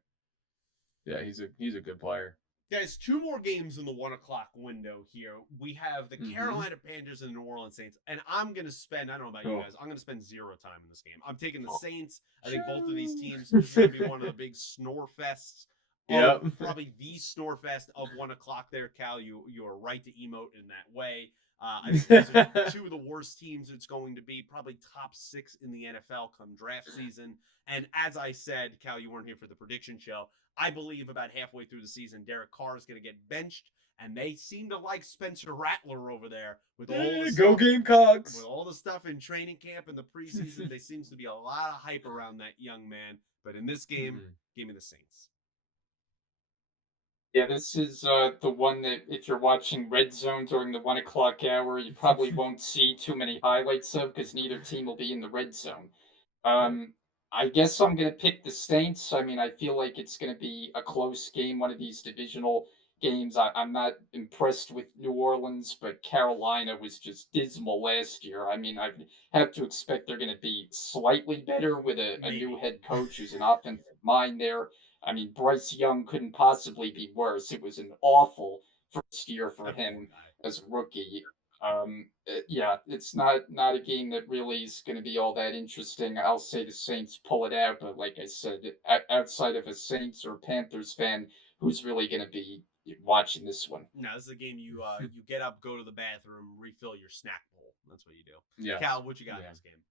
Yeah, he's a good player. Guys, two more games in the 1 o'clock window here. We have the Mm-hmm. Carolina Panthers and the New Orleans Saints. And I'm going to spend, I don't know about you Oh. guys, I'm going to spend zero time in this game. I'm taking the Saints. I think both of these teams, this is going to be one of the big snore fests of Yep. probably the snore fest of 1 o'clock there, Cal. You are right to emote in that way. I think these are two of the worst teams it's going to be, probably top 6 in the NFL come draft season. And as I said, Cal, you weren't here for the prediction show. I believe about halfway through the season, Derek Carr is going to get benched, and they seem to like Spencer Rattler over there with all the Go stuff, Gamecocks! with all the stuff in training camp and the preseason. There seems to be a lot of hype around that young man. But in this game, give me the Saints. Yeah, this is the one that if you're watching Red Zone during the 1 o'clock hour, you probably won't see too many highlights of because neither team will be in the red zone. Um, I guess I'm going to pick the Saints. I mean, I feel like it's going to be a close game, one of these divisional games. I'm not impressed with New Orleans, but Carolina was just dismal last year. I mean, I have to expect they're going to be slightly better with a new head coach who's an offensive mind there. I mean, Bryce Young couldn't possibly be worse. It was an awful first year for him as a rookie. Yeah, it's not a game that really is going to be all that interesting. I'll say the Saints pull it out, but like I said, outside of a Saints or Panthers fan, who's really going to be watching this one? No, this is a game you get up, go to the bathroom, refill your snack bowl. That's what you do. Yes. Cal, what you got in this game?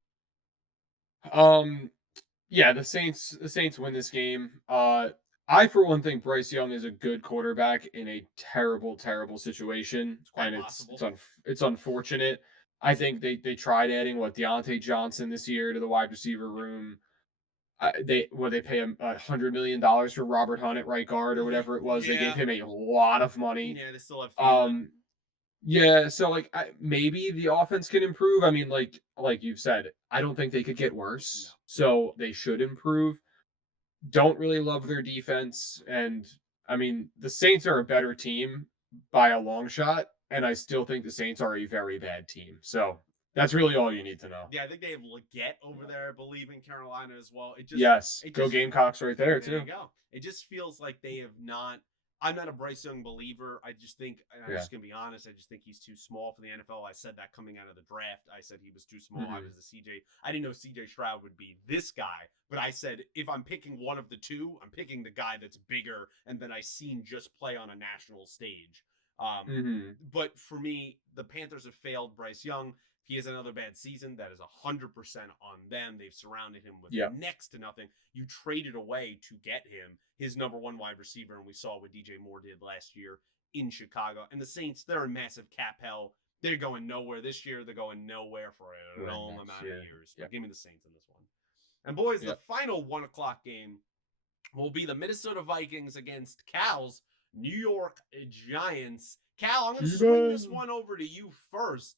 Yeah, the Saints win this game. I for one think Bryce Young is a good quarterback in a terrible situation, It's quite and possible. it's unfortunate. I think they tried adding Deontay Johnson this year to the wide receiver room. They pay him $100 million for Robert Hunt at right guard or whatever it was. They gave him a lot of money. Yeah, they still have Thielen. Yeah, so maybe the offense can improve. I mean, like you've said, I don't think they could get worse. No. So they should improve. Don't really love their defense, and I mean, the Saints are a better team by a long shot, and I still think the Saints are a very bad team. So that's really all you need to know. Yeah, I think they have Leggett over there, I believe, in Carolina as well. Go Gamecocks right there There too. you go. It just feels like they have not. I'm not a Bryce Young believer. I just think, I'm just gonna be honest. I just think he's too small for the NFL. I said that coming out of the draft. I said he was too small. I was the CJ. I didn't know CJ Stroud would be this guy, but I said if I'm picking one of the two, I'm picking the guy that's bigger and that I seen just play on a national stage. But for me, the Panthers have failed Bryce Young. He has another bad season. That is 100% on them. They've surrounded him with next to nothing. You traded away to get him, his number one wide receiver, and we saw what DJ Moore did last year in Chicago. And the Saints, they're a massive cap hell. They're going nowhere this year. They're going nowhere for a long amount of years. But give me the Saints in this one. And boys, the final 1 o'clock game will be the Minnesota Vikings against Cal's New York Giants. Cal, I'm going to swing this one over to you first.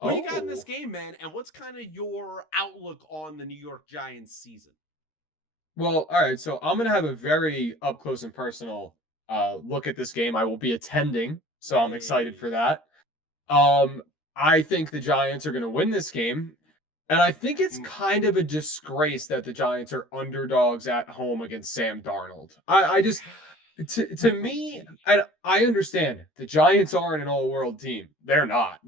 What do you got in this game, man? And what's kind of your outlook on the New York Giants season? Well, all right. So I'm gonna have a very up close and personal look at this game. I will be attending, so I'm excited for that. I think the Giants are gonna win this game, and I think it's kind of a disgrace that the Giants are underdogs at home against Sam Darnold. I just to me, I understand the Giants aren't an all-world team. They're not.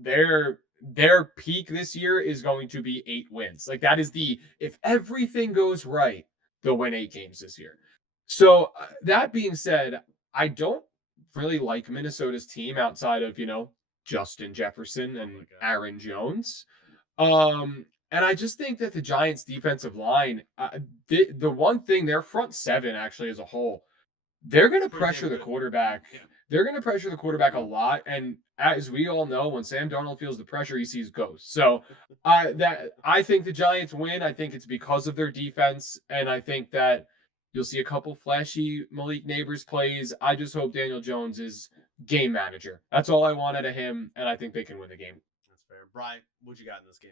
Their peak this year is going to be 8 wins. Like that is if everything goes right, they'll win 8 games this year. So that being said, I don't really like Minnesota's team outside of Justin Jefferson and Aaron Jones. And I just think that the Giants' defensive line, the one thing, their front seven actually as a whole, they're going to pressure the quarterback. They're going to pressure the quarterback a lot. And as we all know, when Sam Darnold feels the pressure, he sees ghosts. So I think the Giants win. I think it's because of their defense. And I think that you'll see a couple flashy Malik Neighbors plays. I just hope Daniel Jones is game manager. That's all I want out of him. And I think they can win the game. That's fair. Brian, what you got in this game?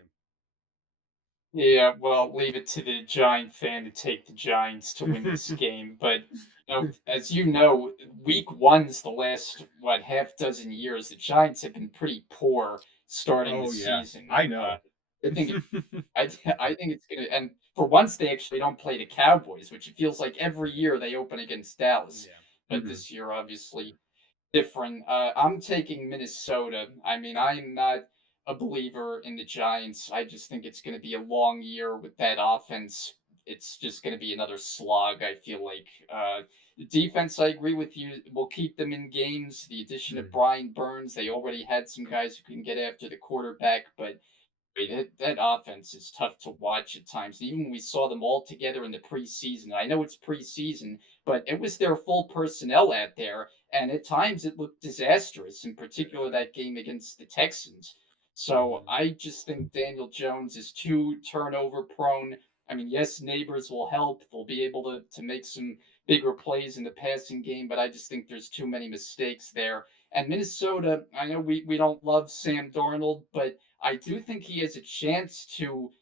Yeah, well, leave it to the Giant fan to take the Giants to win this game. But as you know, Week 1's the last half dozen years. The Giants have been pretty poor starting the season. I know. I think it's gonna, and for once they actually don't play the Cowboys, which it feels like every year they open against Dallas. but Mhm. this year obviously different. I'm taking Minnesota. I mean, I'm not a believer in the Giants. I just think it's going to be a long year with that offense. It's just going to be another slog. I feel like the defense. I agree with you. Will keep them in games. The addition of Mhm. Brian Burns. They already had some guys who can get after the quarterback, but that offense is tough to watch at times. Even when we saw them all together in the preseason, I know it's preseason, but it was their full personnel out there, and at times it looked disastrous. In particular, Yeah. that game against the Texans. So Mhm. I just think Daniel Jones is too turnover prone. I mean, yes, neighbors will help; they'll be able to make some bigger plays in the passing game, but I just think there's too many mistakes there. And Minnesota, I know we don't love Sam Darnold, but I do think he has a chance to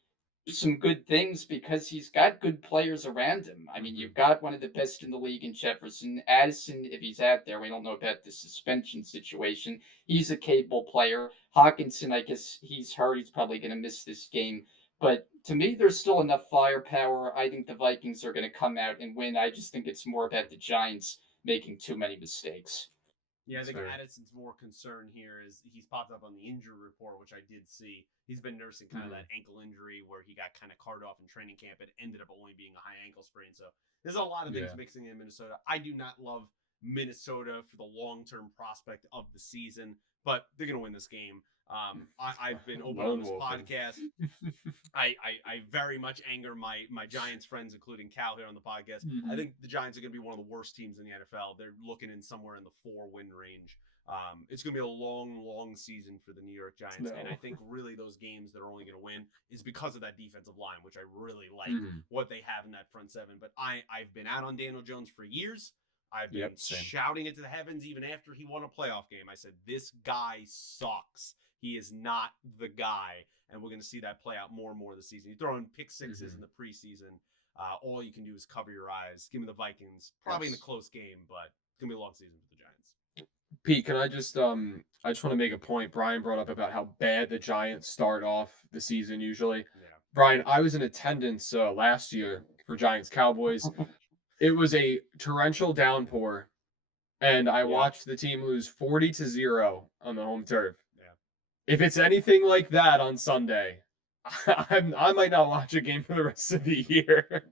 do some good things because he's got good players around him. I mean, Mhm. you've got one of the best in the league in Jefferson. Addison, if he's out there, we don't know about the suspension situation. He's a capable player. Hawkinson, I guess he's hurt. He's probably going to miss this game. But to me, there's still enough firepower. I think the Vikings are going to come out and win. I just think it's more about the Giants making too many mistakes. Yeah, I That's think fair. Addison's more concern here is he's popped up on the injury report, which I did see. He's been nursing kind of Mhm. that ankle injury where he got kind of carted off in training camp. It ended up only being a high ankle sprain. So there's a lot of things Yeah. mixing in Minnesota. I do not love Minnesota for the long term prospect of the season, but they're going to win this game. I've been open on Lone this wolfing. podcast. I very much anger my Giants friends, including Cal here on the podcast. I Mhm. think the Giants are going to be one of the worst teams in the NFL. They're looking in somewhere in the 4-win range. It's going to be a long, long season for the New York Giants, and I No. think really those games that are only going to win is because of that defensive line, which I really like Mhm. what they have in that front seven. But I've been out on Daniel Jones for years. I've been Yep. Same. shouting it to the heavens even after he won a playoff game. I said, this guy sucks. He is not the guy. And we're going to see that play out more and more this season. You throw in pick sixes in Mhm. the preseason. All you can do is cover your eyes. Give me the Vikings, probably in a Yes. close game, but it's going to be a long season for the Giants. Pete, can I just want to make a point. Brian brought up about how bad the Giants start off the season usually. Yeah. Brian, I was in attendance last year for Giants Cowboys. It was a torrential downpour, and I Yeah. watched the team lose 40-0 on the home turf. Yeah. If it's anything like that on Sunday, I might not watch a game for the rest of the year.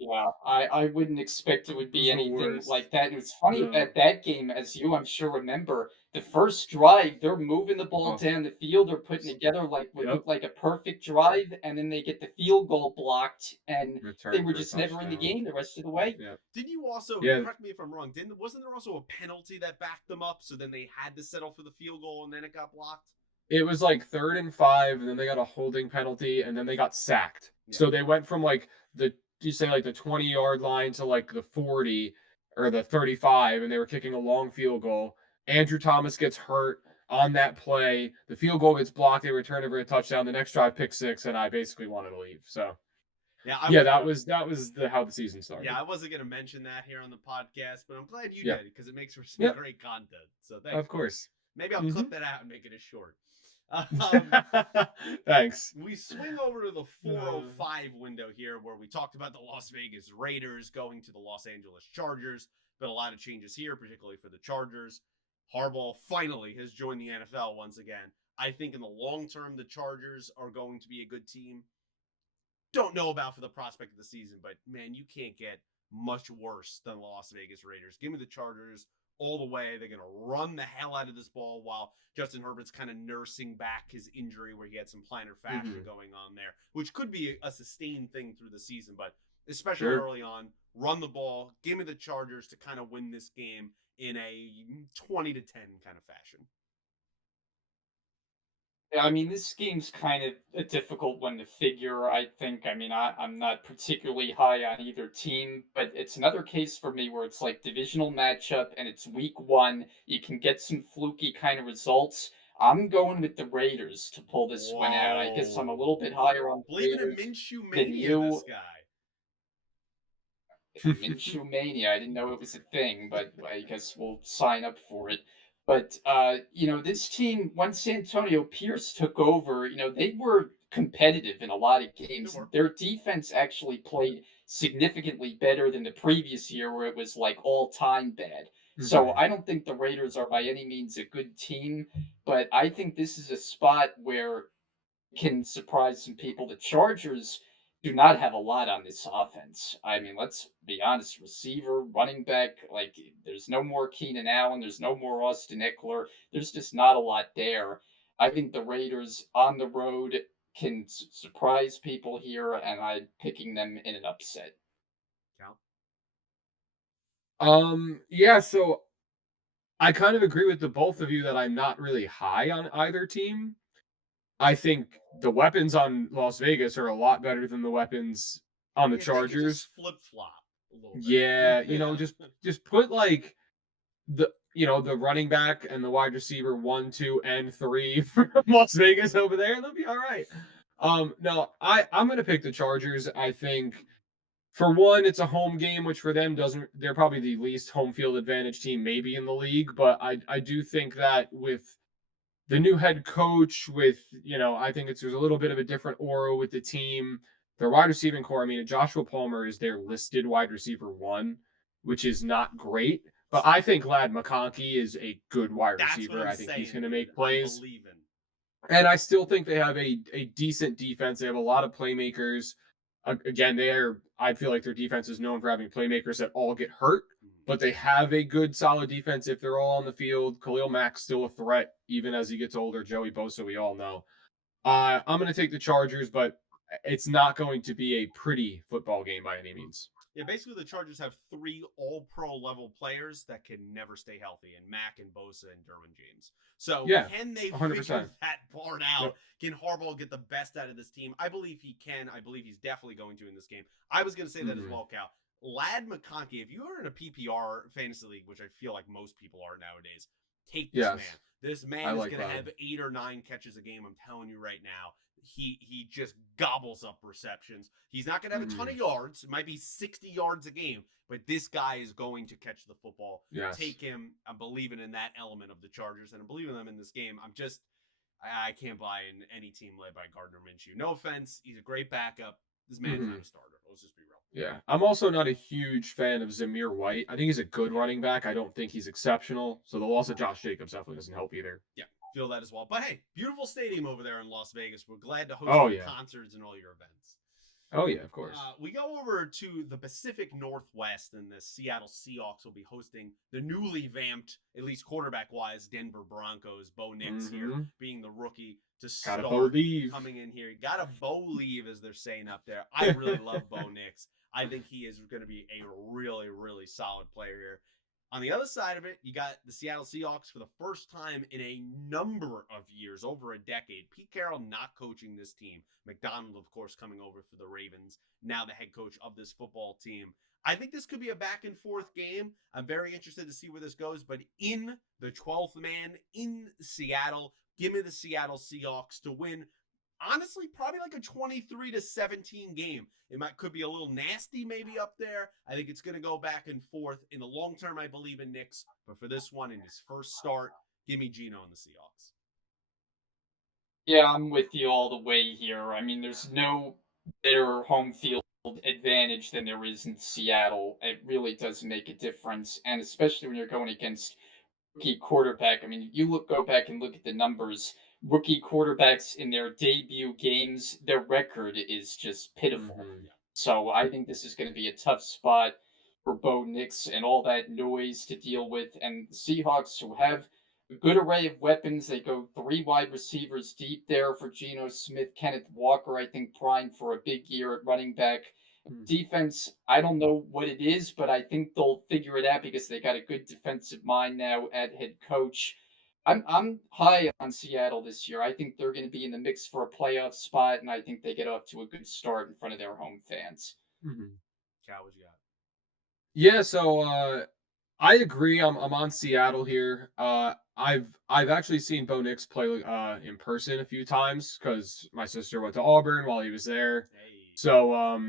Yeah, I wouldn't expect it would It be was the anything worst. like that. And it's funny No. about that game, as you I'm sure remember, the first drive, they're moving the ball Oh, down the field, they're putting together like what yep. looked like a perfect drive, and then they get the field goal blocked, and they Return were for a just never in the touchdown. game the rest of the way. Yeah. Didn't you also, Yeah. correct me if I'm wrong, wasn't there also a penalty that backed them up so then they had to settle for the field goal and then it got blocked? It was like 3rd and 5, and then they got a holding penalty, and then they got sacked. Yeah. So they went from like you say like the 20-yard line to like the 40 or the 35, and they were kicking a long field goal. Andrew Thomas gets hurt on that play. The field goal gets blocked. They return it for a touchdown. The next drive, pick six, and I basically wanted to leave. So Yeah, yeah, that was the how the season yeah, started. I wasn't going to mention that here on the podcast, but I'm glad you Yep. did because it makes for some Yep. great content. So thanks, Of buddy. course. Maybe I'll Hmm. clip that out and make it as short. Um, Thanks. we swing over to the Uh, 405 window here where we talked about the Las Vegas Raiders going to the Los Angeles Chargers. Been a lot of changes here, particularly for the Chargers. Harbaugh finally has joined the NFL once again. I think in the long term, the Chargers are going to be a good team. Don't know about for the prospect of the season, but man, you can't get much worse than the Las Vegas Raiders. Give me the Chargers all the way. They're going to run the hell out of this ball while Justin Herbert's kind of nursing back his injury where he had some plantar fascia mhm. going on there, which could be a sustained thing through the season, but especially Sure. early on, run the ball. Give me the Chargers to kind of win this game in a 20-10 kind of fashion. Yeah, I mean, this game's kind of a difficult one to figure, I think. I mean, I'm not particularly high on either team, but it's another case for me where it's like divisional matchup and it's week one. You can get some fluky kind of results. I'm going with the Raiders to pull this one out. I guess I'm a Whoa. little bit higher on the Believing in Raiders Minshew than Mania, this you. guy. Minshew Mania. I didn't know it was a thing, but I guess we'll sign up for it. But this team, once Antonio Pierce took over, they were competitive in a lot of They games. were. Their defense actually played significantly better than the previous year where it was like all time bad. So Mhm. I don't think the Raiders are by any means a good team, but I think this is a spot where can surprise some people. The Chargers do not have a lot on this offense. I mean, let's be honest, receiver, running back, like there's no more Keenan Allen, there's no more Austin Eckler. There's just not a lot there. I think the Raiders on the road can surprise people here, and I'm picking them in an upset. Cal? Yeah, so I kind of agree with the both of you that I'm not really high on either team. I think the weapons on Las Vegas are a lot better than the weapons on the If they could just Chargers. flip flop a little bit. Yeah, Yeah. just put like the running back and the wide receiver 1, 2, and 3 from Las Vegas over there, and they'll be all right. No, I'm gonna pick the Chargers. I think for one, it's a home game, which for them doesn't. They're probably the least home field advantage team maybe in the league, but I do think that with the new head coach, with I think there's a little bit of a different aura with the team. Their wide receiving core. I mean, Joshua Palmer is their listed wide receiver 1, which is not great. But I think Lad McConkey is a good wide That's what receiver. I'm I think he's saying, going to dude. make I'm plays. believing. And I still think they have a decent defense. They have a lot of playmakers. Again, I feel like their defense is known for having playmakers that all get hurt, but they have a good, solid defense if they're all on the field. Khalil Mack's still a threat, even as he gets older. Joey Bosa, we all know. I'm going to take the Chargers, but it's not going to be a pretty football game by any means. Yeah, basically the Chargers have 3 all-pro level players that can never stay healthy, and Mack and Bosa and Derwin James. So Yeah, can they 100%. figure that part out? Yep. Can Harbaugh get the best out of this team? I believe he can. I believe he's definitely going to in this game. I was going to say that as well, Cal. Lad McConkey, if you are in a PPR fantasy league, which I feel like most people are nowadays, take this Yes, man. This I man is like going to Lad. have 8 or 9 catches a game. I'm telling you right now. He just gobbles up receptions. He's not going to have a ton of yards. It might be 60 yards a game, but this guy is going to catch the football. Yes. Take him. I'm believing in that element of the Chargers, and I'm believing them in this game. I can't buy in any team led by Gardner Minshew. No offense, he's a great backup. This man's not a starter. Let's just be real. Yeah, I'm also not a huge fan of Zamir White. I think he's a good running back. I don't think he's exceptional. So the loss of Josh Jacobs definitely doesn't help either. Yeah, feel that as well. But hey, beautiful stadium over there in Las Vegas. We're glad to host your concerts and all your events. Oh yeah, of course. We go over to the Pacific Northwest, and the Seattle Seahawks will be hosting the newly vamped, at least quarterback-wise, Denver Broncos. Bo Nix here being the rookie to start coming in here. Gotta Bo leave, as they're saying up there. I really love Bo Nix. I think he is going to be a really, really solid player here. On the other side of it, you got the Seattle Seahawks for the first time in a number of years, over a decade. Pete Carroll not coaching this team. McDonald, of course, coming over for the Ravens, now the head coach of this football team. I think this could be a back and forth game. I'm very interested to see where this goes, but in the 12th man, in Seattle, give me the Seattle Seahawks to win. Honestly, probably like a 23-17 game. Could be a little nasty maybe up there. I think it's going to go back and forth. In the long term, I believe in Nix. But for this one, in his first start, give me Geno and the Seahawks. Yeah, I'm with you all the way here. I mean, there's no better home field advantage than there is in Seattle. It really does make a difference. And especially when you're going against rookie quarterback. I mean, go back and look at the numbers. Rookie quarterbacks in their debut games, their record is just pitiful. So I think this is going to be a tough spot for Bo Nix and all that noise to deal with. And the Seahawks, who have a good array of weapons, they go 3 wide receivers deep there for Geno Smith, Kenneth Walker, I think primed for a big year at running back. Defense, I don't know what it is, but I think they'll figure it out because they got a good defensive mind now at head coach. I'm high on Seattle this year. I think they're going to be in the mix for a playoff spot, and I think they get off to a good start in front of their home fans. Cal, what you got? Yeah, so I agree. I'm on Seattle here. I've actually seen Bo Nix play in person a few times because my sister went to Auburn while he was there. Hey. So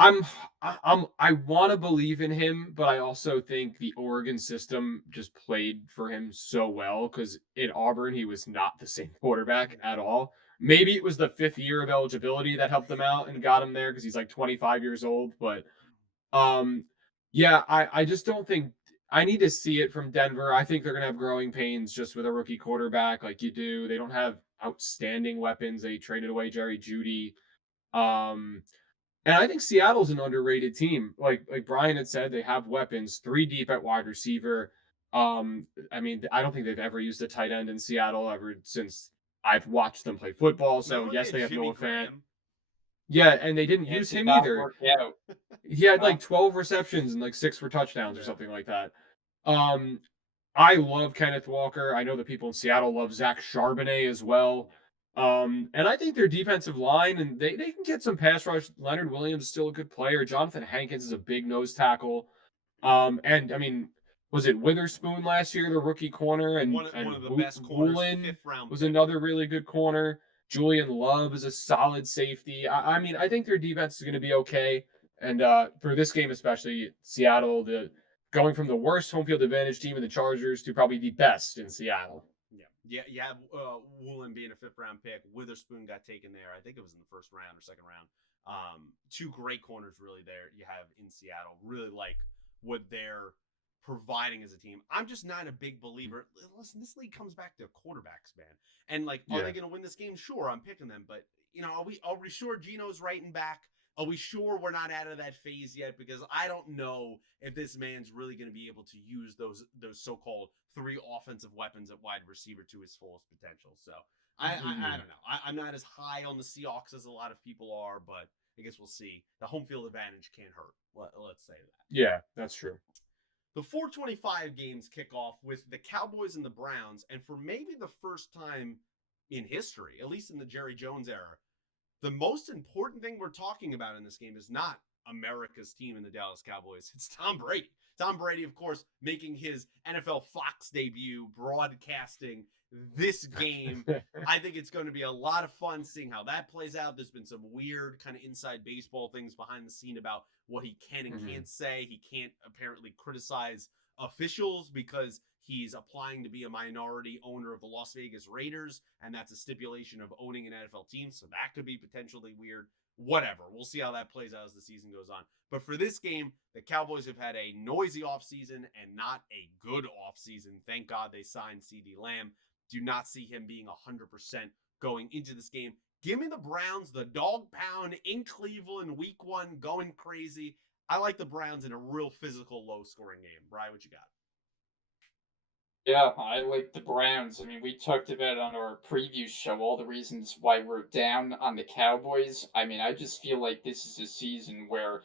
I want to believe in him, but I also think the Oregon system just played for him so well because in Auburn he was not the same quarterback at all. maybe it was the 5th year of eligibility that helped him out and got him there because he's like 25 years old. But um, yeah, I just don't think I need to see it from Denver. I think they're gonna have growing pains just with a rookie quarterback like you do. They don't have outstanding weapons. They traded away Jerry Judy. Um, and I think Seattle's an underrated team. Like Brian had said, they have weapons, 3 deep at wide receiver. I mean, I don't think they've ever used a tight end in Seattle ever since I've watched them play football. So Remember when yes, they they had have Jimmy Noah Fant. Graham? Yeah, and they didn't Yeah, it use did him not either. work out. He had No. like 12 receptions and like 6 for touchdowns or Yeah. something like that. Um, I love Kenneth Walker. I know the people in Seattle love Zach Charbonnet as well. And I think their defensive line and they can get some pass rush. Leonard Williams is still a good player. Jonathan Hankins is a big nose tackle. And I mean, was it Witherspoon last year, the rookie corner, and One of the Wo- best corners, Woolen fifth round was pick. another really good corner. Julian Love is a solid safety. I mean, I think their defense is going to be okay. And for this game especially, Seattle, the going from the worst home field advantage team in the Chargers to probably the best in Seattle. Yeah. Woolen being a fifth round pick. Witherspoon got taken there. I think it was in the first round or second round. Two great corners really there you have in Seattle. Really like what they're providing as a team. I'm just not a big believer. Listen, this league comes back to quarterbacks, man. And like, are they going to win this game? Sure, I'm picking them. But you know, are we sure Gino's writing back? Are we sure we're not out of that phase yet? Because I don't know if this man's really going to be able to use those so-called 3 offensive weapons at wide receiver to his fullest potential. So I don't know. I'm not as high on the Seahawks as a lot of people are, but I guess we'll see. The home field advantage can't hurt. Let's say that. Yeah, that's true. The 425 games kick off with the Cowboys and the Browns, and for maybe the first time in history, at least in the Jerry Jones era, the most important thing we're talking about in this game is not America's team in the Dallas Cowboys. It's Tom Brady. Tom Brady, of course, making his NFL Fox debut, broadcasting this game. I think it's going to be a lot of fun seeing how that plays out. There's been some weird kind of inside baseball things behind the scene about what he can and can't say. He can't apparently criticize officials because he's applying to be a minority owner of the Las Vegas Raiders, and that's a stipulation of owning an NFL team, so that could be potentially weird. Whatever. We'll see how that plays out as the season goes on. But for this game, the Cowboys have had a noisy offseason and not a good offseason. Thank God they signed CD Lamb. Do not see him being 100% going into this game. Give me the Browns, the dog pound in Cleveland, week 1, going crazy. I like the Browns in a real physical, low-scoring game. Brian, what you got? Yeah, I like the Browns. I mean, we talked about on our preview show all the reasons why we're down on the Cowboys. I mean, I just feel like this is a season where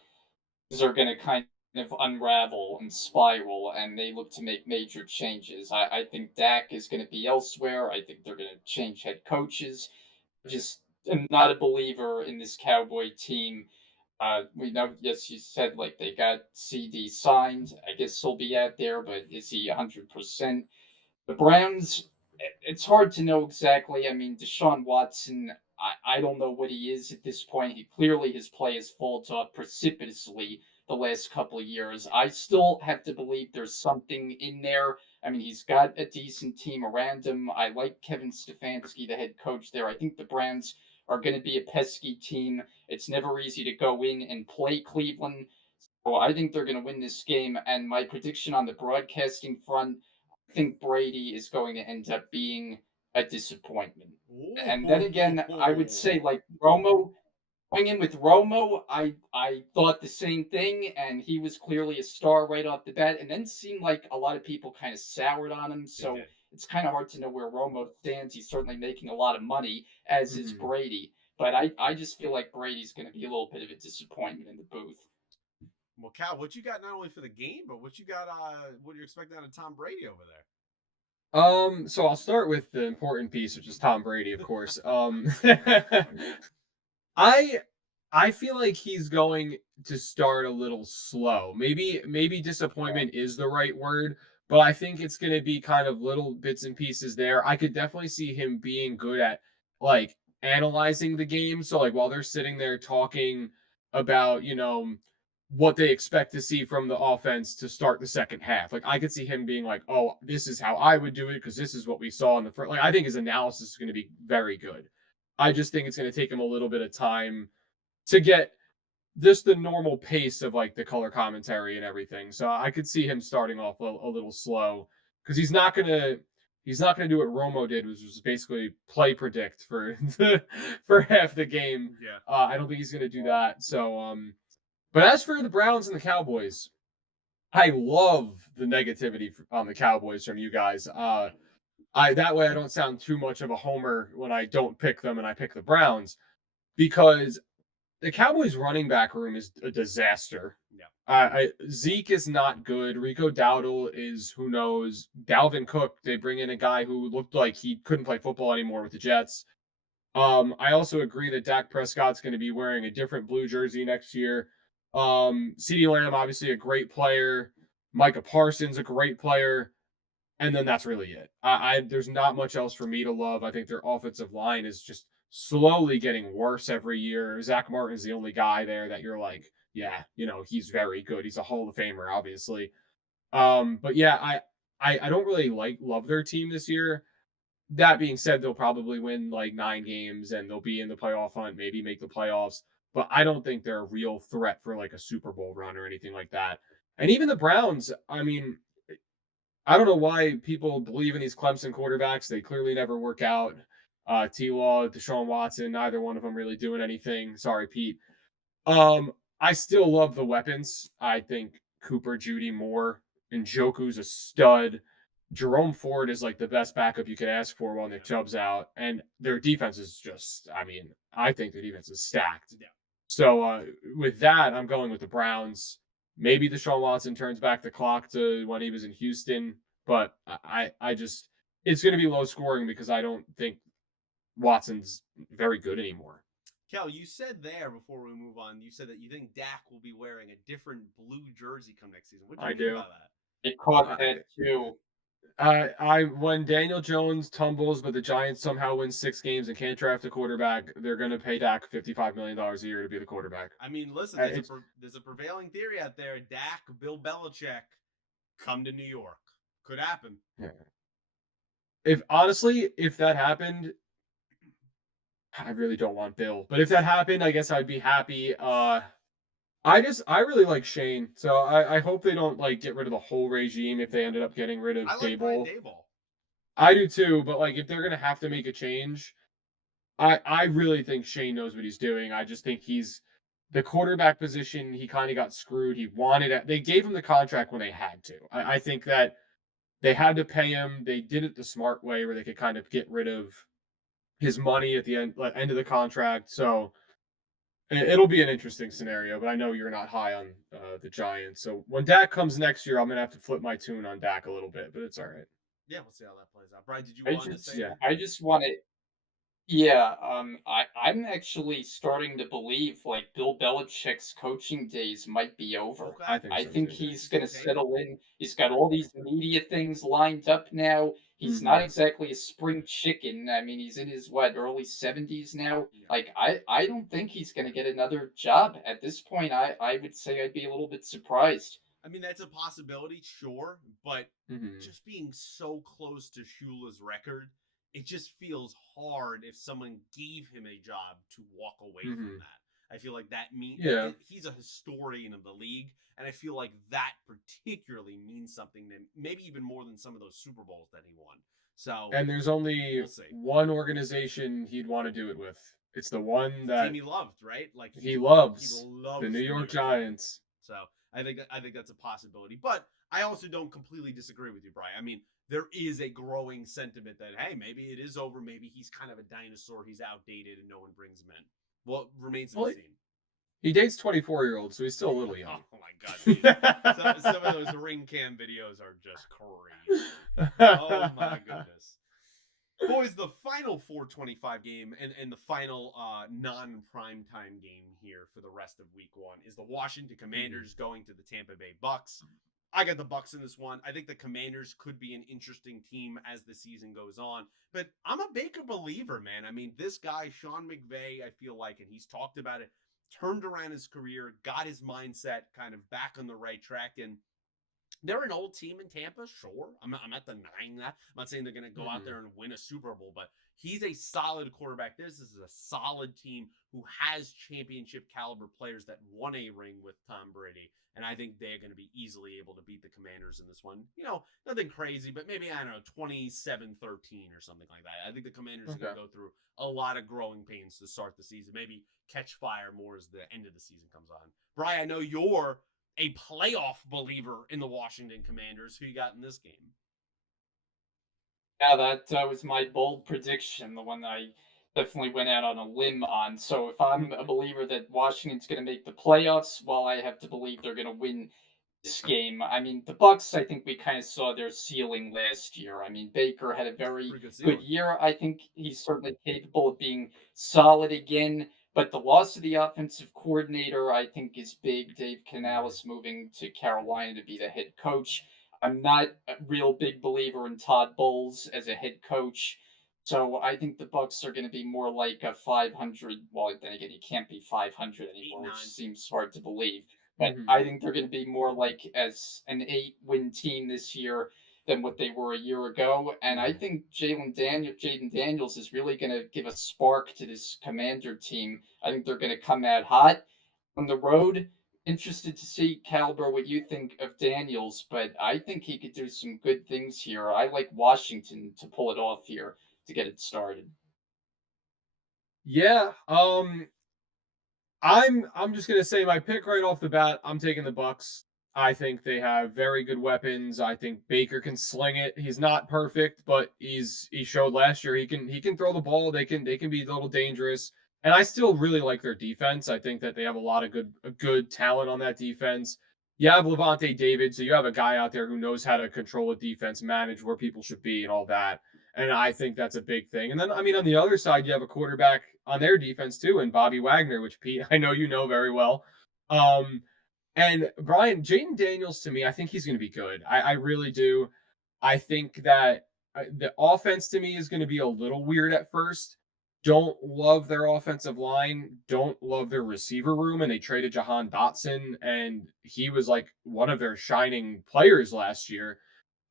things are going to kind of unravel and spiral, and they look to make major changes. I think Dak is going to be elsewhere. I think they're going to change head coaches. Just am not a believer in this Cowboy team. We know, yes, you said like they got CD signed. I guess he'll be out there, but is he 100%? The Browns, it's hard to know exactly. I mean, Deshaun Watson, I don't know what he is at this point. He clearly his play has fallen off precipitously the last couple of years. I still have to believe there's something in there. I mean, he's got a decent team around him. I like Kevin Stefanski, the head coach there. I think the Browns are going to be a pesky team. It's never easy to go in and play Cleveland. So I think they're going to win this game. And my prediction on the broadcasting front, I think Brady is going to end up being a disappointment. And then again, I would say like Romo, going in with Romo, I thought the same thing, and he was clearly a star right off the bat, and then seemed like a lot of people kind of soured on him. So it's kind of hard to know where Romo stands. He's certainly making a lot of money, as is Brady. But I just feel like Brady's going to be a little bit of a disappointment in the booth. Well, Cal, what you got not only for the game, but what you got? What do you expect out of Tom Brady over there? So I'll start with the important piece, which is Tom Brady, of course. I I feel like he's going to start a little slow. Maybe disappointment is the right word, but I think it's going to be kind of little bits and pieces there. I could definitely see him being good at like analyzing the game. So like while they're sitting there talking about, what they expect to see from the offense to start the second half. Like I could see him being like, "Oh, this is how I would do it because this is what we saw in the first." Like I think his analysis is going to be very good. I just think it's going to take him a little bit of time to get just the normal pace of like the color commentary and everything. So I could see him starting off a little slow because he's not gonna do what Romo did, which was basically play predict for for half the game. Yeah. I don't think he's gonna do that. So but as for the Browns and the Cowboys, I love the negativity on the Cowboys from you guys. I that way I don't sound too much of a homer when I don't pick them and I pick the Browns because the Cowboys running back room is a disaster. Yeah. Zeke is not good. Rico Dowdle is who knows. Dalvin Cook, they bring in a guy who looked like he couldn't play football anymore with the Jets. I also agree that Dak Prescott's going to be wearing a different blue jersey next year. CeeDee Lamb, obviously a great player. Micah Parsons, a great player. And then that's really it. There's not much else for me to love. I think their offensive line is just slowly getting worse every year. Zach Martin is the only guy there that you're like, yeah, he's very good. He's a Hall of Famer, obviously. But yeah, I don't really love their team this year. That being said, they'll probably win like 9 games and they'll be in the playoff hunt, maybe make the playoffs. But I don't think they're a real threat for like a Super Bowl run or anything like that. And even the Browns, I mean, I don't know why people believe in these Clemson quarterbacks. They clearly never work out. T. Law, Deshaun Watson, neither one of them really doing anything. Sorry, Pete. I still love the weapons. I think Cooper, Judy, Moore, and Joku's a stud. Jerome Ford is like the best backup you could ask for while Nick Chubb's out. And their defense is just, I mean, I think their defense is stacked. Yeah. So with that, I'm going with the Browns. Maybe Deshaun Watson turns back the clock to when he was in Houston, but I just it's going to be low scoring because I don't think Watson's very good anymore. Kel, you said there before we move on, you said that you think Dak will be wearing a different blue jersey come next season. What do you I mean do. by that? It caught that too. I when Daniel Jones tumbles, but the Giants somehow win 6 games and can't draft a quarterback, they're going to pay Dak $55 million a year to be the quarterback. I mean, listen, there's a prevailing theory out there. Dak, Bill Belichick, come to New York. Could happen. Yeah. If that happened, I really don't want Bill, but if that happened, I guess I'd be happy. I really like Shane, so I hope they don't like get rid of the whole regime if they ended up getting rid of I like Brian Daboll. Daboll. I do too, but like if they're gonna have to make a change, I really think Shane knows what he's doing. I just think he's the quarterback position. He kind of got screwed. He wanted it. They gave him the contract when they had to. I think that they had to pay him. They did it the smart way where they could kind of get rid of his money at the end of the contract. So it'll be an interesting scenario, but I know you're not high on the Giants. So when Dak comes next year, I'm gonna have to flip my tune on Dak a little bit, but it's all right. Yeah, we'll see how that plays out. Brian, did you want to say? Yeah. I just want to. Yeah, I'm actually starting to believe like Bill Belichick's coaching days might be over. Okay. I think I so think too. he's going to settle in. He's got all these media things lined up now. He's not exactly a spring chicken. I mean, he's in his early 70s now. Yeah. Like I don't think he's going to get another job at this point. I would say I'd be a little bit surprised. I mean, that's a possibility, sure, but just being so close to Shula's record, it just feels hard if someone gave him a job to walk away from that. I feel like that means he's a historian of the league, and I feel like that particularly means something to maybe even more than some of those Super Bowls that he won. So, and there's only one organization he'd want to do it with. It's the one that team he loved, right? Like he loves the New York Giants. So I think that's a possibility, but I also don't completely disagree with you, Brian. I mean, there is a growing sentiment that hey, maybe it is over. Maybe he's kind of a dinosaur. He's outdated, and no one brings him in. Well, remains to be seen. He dates 24-year-olds, so he's still a little young. Oh my god! Some of those ring cam videos are just crazy. Oh my goodness. Boys, the final 425 game and the final non-primetime game here for the rest of week 1 is the Washington Commanders going to the Tampa Bay Bucks. I got the Bucks in this one. I think the Commanders could be an interesting team as the season goes on. But I'm a Baker believer, man. I mean, this guy, Sean McVay, I feel like, and he's talked about it, turned around his career, got his mindset kind of back on the right track. And They're an old team in Tampa, sure. I'm not denying that. I'm not saying they're going to go out Mhm. there and win a Super Bowl, but he's a solid quarterback. This is a solid team who has championship caliber players that won a ring with Tom Brady. And I think they're going to be easily able to beat the Commanders in this one. Nothing crazy, but maybe, I don't know, 27-13 or something like that. I think the Commanders are going Okay. to go through a lot of growing pains to start the season, maybe catch fire more as the end of the season comes on. Brian, I know you're a playoff believer in the Washington Commanders. Who you got in this game? Yeah, that was my bold prediction, the one that I definitely went out on a limb on. So if I'm a believer that Washington's going to make the playoffs, well, I have to believe they're going to win this game. I mean, the Bucks, I think we kind of saw their ceiling last year. I mean, Baker had a very Pretty good good ceiling. year. I think he's certainly capable of being solid again. But the loss of the offensive coordinator, I think, is big. Dave Mm. Canales moving to Carolina to be the head coach. I'm not a real big believer in Todd Bowles as a head coach. So I think the Bucks are going to be more like a 500. Well, then again, you can't be 500 Eight anymore, which nine. seems hard to believe. But Mhm. I think they're going to be more like as an 8-win team this year than what they were a year ago. And I Mm. think Jaden Daniels is really going to give a spark to this Commander team. I think they're going to come out hot on the road. Interested to see, Caliber, what you think of Daniels, but I think he could do some good things here. I like Washington to pull it off here to get it started. Yeah. I'm just gonna say my pick right off the bat. I'm taking the Bucks. I think they have very good weapons. I think Baker can sling it. He's not perfect, but he showed last year he can throw the ball. They can be a little dangerous. And I still really like their defense. I think that they have a lot of good talent on that defense. You have Levante David, so you have a guy out there who knows how to control a defense, manage where people should be, and all that. And I think that's a big thing. And then, I mean, on the other side, you have a quarterback on their defense too, and Bobby Wagner, which Pete, I know you know very well. Um, and Brian, Jaden Daniels to me, I think he's going to be good. I really do. I think that the offense to me is going to be a little weird at first. Don't love their offensive line. Don't love their receiver room. And they traded Jahan Dotson, and he was like one of their shining players last year.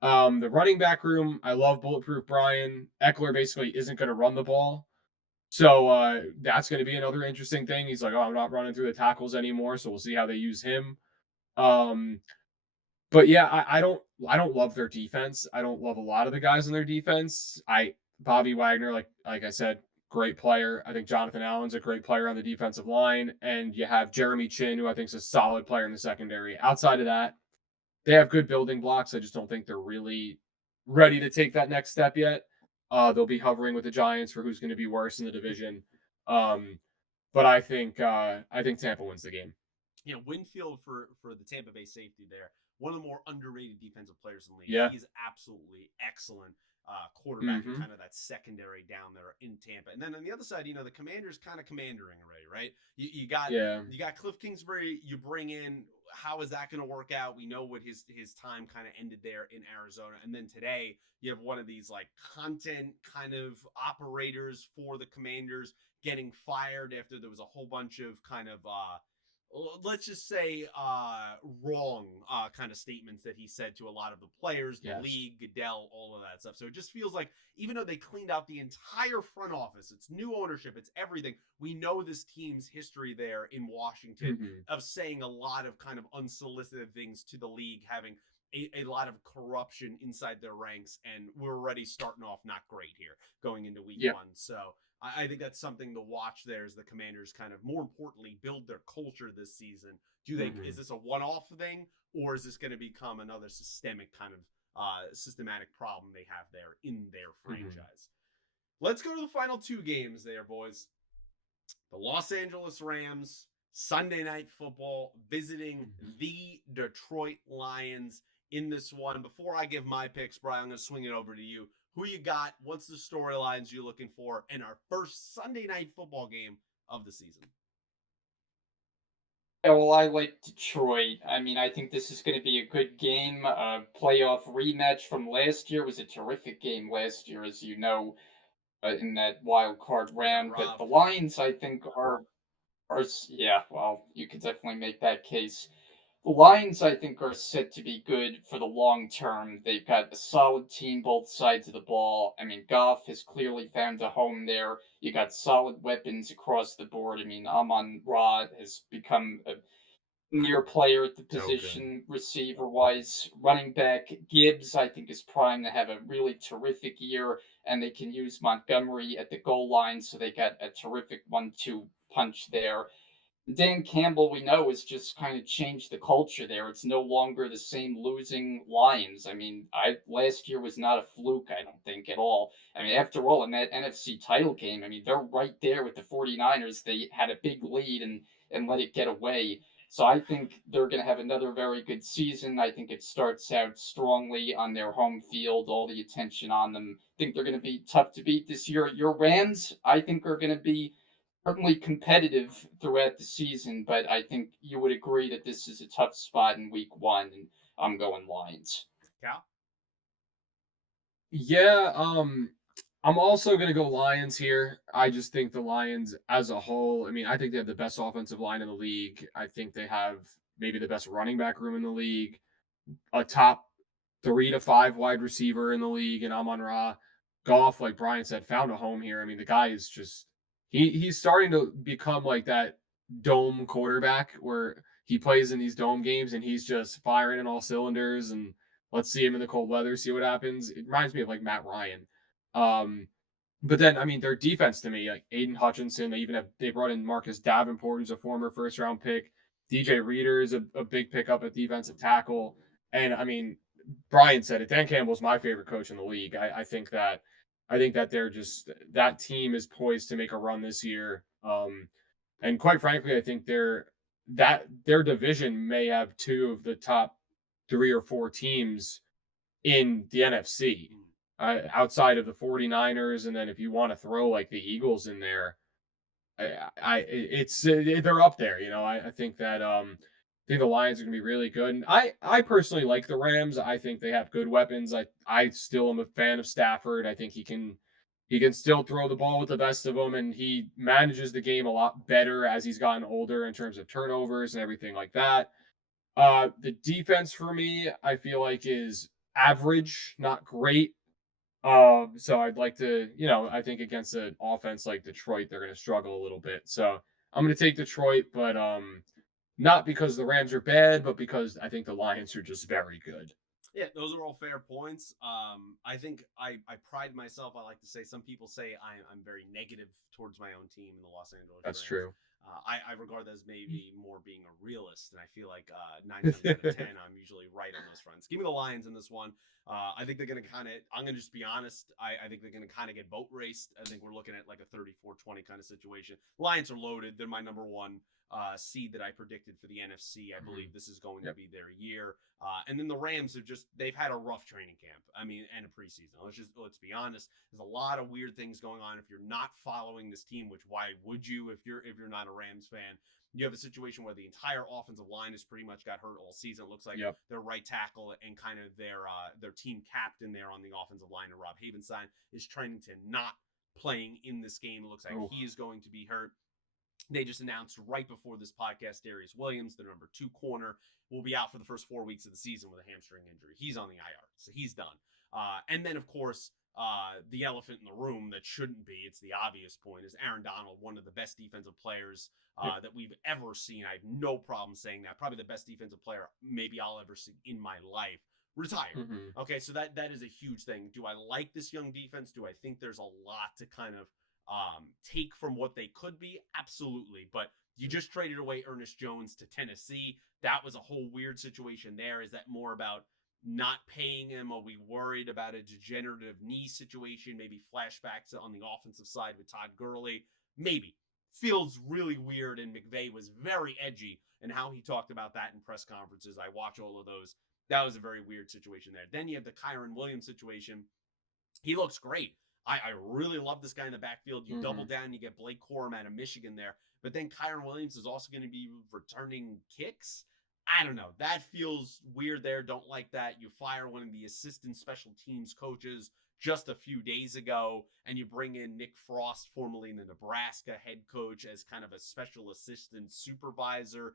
The running back room, I love Bulletproof Brian. Eckler basically isn't going to run the ball. So that's going to be another interesting thing. He's like, oh, I'm not running through the tackles anymore. So we'll see how they use him. Um, but yeah, I don't love their defense. I don't love a lot of the guys on their defense. Bobby Wagner, like I said, great player. I think Jonathan Allen's a great player on the defensive line, and you have Jeremy Chin, who I think is a solid player in the secondary. Outside of that, they have good building blocks. I just don't think they're really ready to take that next step yet. They'll be hovering with the Giants for who's going to be worse in the division. Um, but I think Tampa wins the game. Winfield for the Tampa Bay safety there, one of the more underrated defensive players in the league. Yeah. He's absolutely excellent quarterback and Mm-hmm. kind of that secondary down there in Tampa. And then on the other side, the Commanders kind of commandering already, right? You got Yeah. you got Cliff Kingsbury. You bring in. How is that going to work out? We know what his time kind of ended there in Arizona, and then today you have one of these like content kind of operators for the Commanders getting fired after there was a whole bunch of kind of let's just say wrong kind of statements that he said to a lot of the players, the Yes. league, Goodell, all of that stuff. So it just feels like even though they cleaned out the entire front office, it's new ownership, it's everything. We know this team's history there in Washington Mm-hmm. of saying a lot of kind of unsolicited things to the league, having a lot of corruption inside their ranks, and we're already starting off not great here going into week Yep. one. So I think that's something to watch there as the Commanders kind of more importantly build their culture this season. Is Mm-hmm. this a one-off thing, or is this going to become another systemic kind of systematic problem they have there in their Mm-hmm. franchise? Let's go to the final two games there, boys. The Los Angeles Rams, Sunday Night Football, visiting Mm-hmm. the Detroit Lions in this one. Before I give my picks, Brian, I'm going to swing it over to you. Who you got? What's the storylines you're looking for in our first Sunday Night Football game of the season? Yeah, well, I like Detroit. I mean, I think this is going to be a good game. Playoff rematch from last year was a terrific game last year, as you know, in that wild card We got round. But the robbed. Lions, I think, are yeah. Well, you could definitely make that case. The Lions, I think, are set to be good for the long term. They've got a solid team, both sides of the ball. I mean, Goff has clearly found a home there. You got solid weapons across the board. I mean, Amon Ra has become a near player at the So good. position, receiver wise. Running back Gibbs, I think, is primed to have a really terrific year, and they can use Montgomery at the goal line, so they got a terrific 1-2 punch there. Dan Campbell, we know, has just kind of changed the culture there. It's no longer the same losing Lions. I mean, I last year was not a fluke, I don't think, at all. I mean, after all, in that NFC title game, I mean, they're right there with the 49ers. They had a big lead and let it get away. So I think they're going to have another very good season. I think it starts out strongly on their home field, all the attention on them. I think they're going to be tough to beat this year. Your Rams, I think, are going to be certainly competitive throughout the season, but I think you would agree that this is a tough spot in week one, and I'm going Lions. Cal? Yeah, I'm also gonna go Lions here. I just think the Lions as a whole, I mean, I think they have the best offensive line in the league. I think they have maybe the best running back room in the league, a top 3 to 5 wide receiver in the league, and Amon Ra. Goff, like Brian said, found a home here. I mean, the guy is just he's starting to become like that dome quarterback where he plays in these dome games and he's just firing in all cylinders, and let's see him in the cold weather, see what happens. It reminds me of like Matt Ryan. Um, but then, I mean, their defense to me, like Aiden Hutchinson, they brought in Marcus Davenport, who's a former first round pick. DJ Reader is a big pickup at defensive tackle. And I mean, Brian said it. Dan Campbell's my favorite coach in the league. I think that they're just that team is poised to make a run this year. And quite frankly, I think their division may have two of the top 3 or 4 teams in the NFC, outside of the 49ers. And then if you want to throw like the Eagles in there, they're up there. I think that I think the Lions are going to be really good. And I personally like the Rams. I think they have good weapons. I still am a fan of Stafford. I think he can still throw the ball with the best of them, and he manages the game a lot better as he's gotten older in terms of turnovers and everything like that. The defense for me, I feel like is average, not great. So I'd like to, I think against an offense like Detroit, they're going to struggle a little bit. So I'm going to take Detroit, but not because the Rams are bad, but because I think the Lions are just very good. Yeah, those are all fair points. I think I pride myself. I like to say some people say I'm very negative towards my own team in the Los Angeles That's Rams. true. I regard that as maybe more being a realist, and I feel like 9 times out of 10, I'm usually right on those fronts. Give me the Lions in this one. I think they're going to I'm going to just be honest. I think they're going to kind of get boat raced. I think we're looking at like a 34-20 kind of situation. Lions are loaded. They're my number one seed that I predicted for the NFC. I believe this is going to be their year. And then the Rams they've had a rough training camp. I mean, and a preseason. Let's be honest. There's a lot of weird things going on. If you're not following this team, which why would you if you're not a Rams fan? You have a situation where the entire offensive line has pretty much got hurt all season. It looks like their right tackle and kind of their team captain there on the offensive line, and Rob Havenstein, is trending to not playing in this game. It looks like he is going to be hurt. They just announced right before this podcast, Darius Williams, the number 2 corner, will be out for the first 4 weeks of the season with a hamstring injury. He's on the IR, so he's done. And then, of course, the elephant in the room that shouldn't be, it's the obvious point, is Aaron Donald, one of the best defensive players that we've ever seen. I have no problem saying that. Probably the best defensive player maybe I'll ever see in my life. Retired. Mm-hmm. Okay, so that is a huge thing. Do I like this young defense? Do I think there's a lot to kind of take from what they could be? Absolutely. But you just traded away Ernest Jones to Tennessee. That was a whole weird situation there. Is that more about not paying him? Are we worried about a degenerative knee situation? Maybe flashbacks on the offensive side with Todd Gurley? Maybe. Feels really weird, and McVay was very edgy in how he talked about that in press conferences. I watch all of those. That was a very weird situation there. Then you have the Kyron Williams situation. He looks great. I really love this guy in the backfield. You double down, you get Blake Corum out of Michigan there. But then Kyron Williams is also going to be returning kicks. I don't know. That feels weird there. Don't like that. You fire one of the assistant special teams coaches just a few days ago, and you bring in Nick Frost, formerly the Nebraska head coach, as kind of a special assistant supervisor.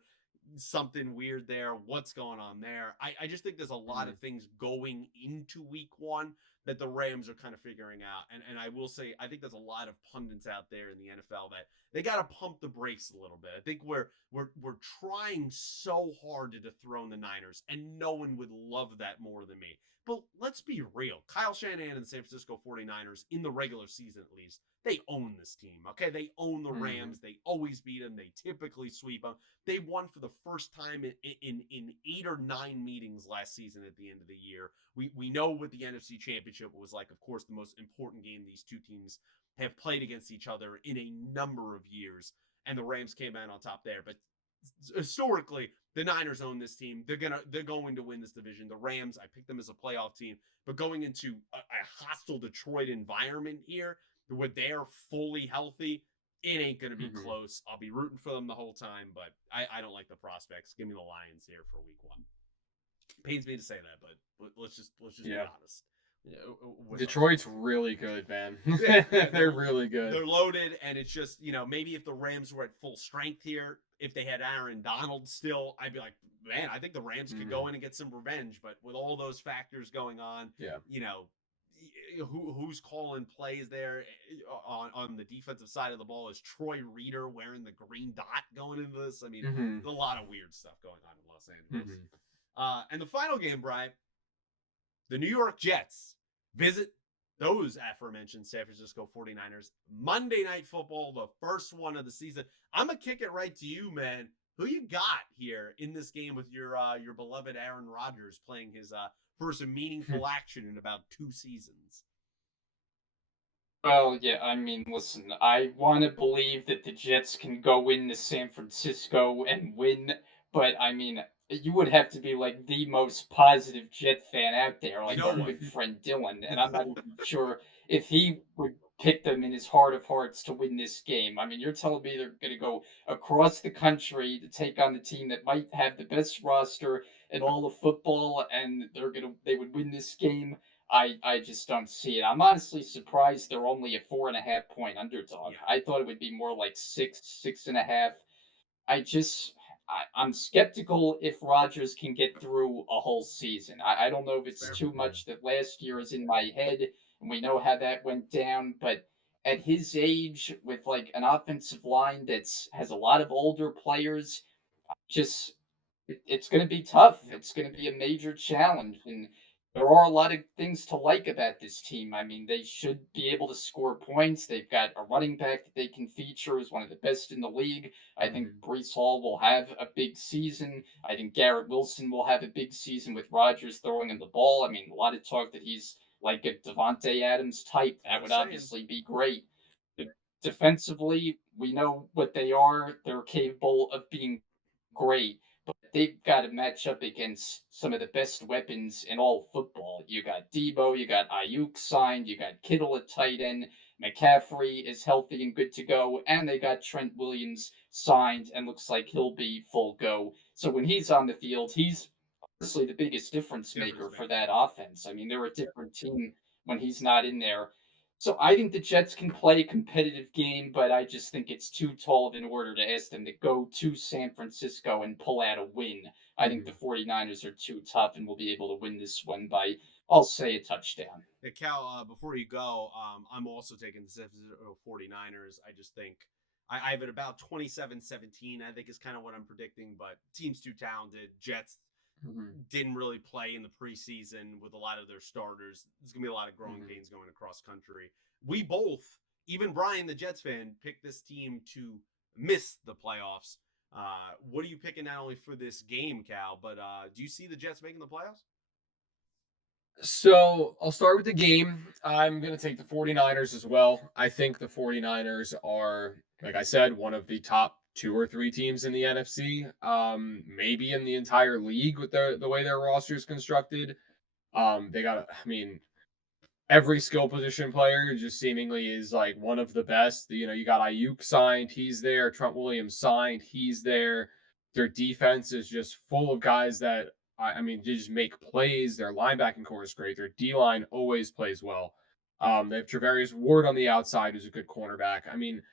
something weird there? What's going on there? I just think there's a lot of things going into week one that the Rams are kind of figuring out. And I will say, I think there's a lot of pundits out there in the NFL that they got to pump the brakes a little bit. I think we're trying so hard to dethrone the Niners, and no one would love that more than me. But let's be real. Kyle Shanahan and the San Francisco 49ers, in the regular season at least, they own this team, okay? They own the Rams. They always beat them. They typically sweep them. They won for the first time in 8 or 9 meetings last season at the end of the year. We know what the NFC Championship was like. Of course, the most important game these two teams have played against each other in a number of years, and the Rams came out on top there. But historically, the Niners own this team. They're going to win this division. The Rams, I picked them as a playoff team, but going into a hostile Detroit environment here, where they're fully healthy, it ain't going to be close. I'll be rooting for them the whole time, but I don't like the prospects. Give me the Lions here for week one. Pains me to say that, but let's just be honest. Detroit's really good, man. They're really good. They're loaded, and it's just, maybe if the Rams were at full strength here, if they had Aaron Donald still, I'd be like, man, I think the Rams could go in and get some revenge. But with all those factors going on, who's calling plays there on the defensive side of the ball? Is Troy Reader wearing the green dot going into this? I mean, there's a lot of weird stuff going on in Los Angeles. And the final game, Brian, the New York Jets visit those aforementioned San Francisco 49ers. Monday Night Football, the first one of the season. I'm going to kick it right to you, man. Who you got here in this game with your beloved Aaron Rodgers playing his first meaningful action in about 2 seasons? Well, yeah, I mean, listen, I want to believe that the Jets can go into San Francisco and win, but I mean, you would have to be like the most positive Jet fan out there, like our good friend Dylan, and I'm not even sure if he would pick them in his heart of hearts to win this game. I mean, you're telling me they're going to go across the country to take on the team that might have the best roster in all of football, and they would win this game. I just don't see it. I'm honestly surprised they're only a 4.5 point underdog. Yeah. I thought it would be more like 6.5. I'm skeptical if Rodgers can get through a whole season. I don't know if it's too much that last year is in my head, and we know how that went down, but at his age, with like an offensive line has a lot of older players, just it's going to be tough. It's going to be a major challenge, and there are a lot of things to like about this team. I mean, they should be able to score points. They've got a running back that they can feature who's one of the best in the league. I think Brees Hall will have a big season. I think Garrett Wilson will have a big season with Rodgers throwing him the ball. I mean, a lot of talk that he's like a Devontae Adams type. That would obviously be great. Defensively, we know what they are. They're capable of being great, but they've got to match up against some of the best weapons in all football. You got Debo, you got Ayuk signed, you got Kittle at tight end, McCaffrey is healthy and good to go, and they got Trent Williams signed and looks like he'll be full go. So when he's on the field, he's honestly the biggest difference maker for that offense. I mean, they're a different team when he's not in there. So I think the Jets can play a competitive game, but I just think it's too tall of an order to ask them to go to San Francisco and pull out a win. I think the 49ers are too tough and will be able to win this one by, I'll say, a touchdown. Hey, Cal, before you go, I'm also taking the San Francisco 49ers. I just think I have it about 27-17, I think is kind of what I'm predicting, but team's too talented. Jets didn't really play in the preseason with a lot of their starters. There's going to be a lot of growing pains going across country. We both, even Brian, the Jets fan, picked this team to miss the playoffs. What are you picking not only for this game, Cal, but do you see the Jets making the playoffs? So I'll start with the game. I'm going to take the 49ers as well. I think the 49ers are, like I said, one of the top 2 or 3 teams in the NFC, maybe in the entire league with the way their roster is constructed. They got, I mean, every skill position player just seemingly is like one of the best. You got Ayuk signed, he's there. Trent Williams signed, he's there. Their defense is just full of guys that, I mean, they just make plays. Their linebacking core is great. Their D line always plays well. They have Travarius Ward on the outside, who's a good cornerback. I mean,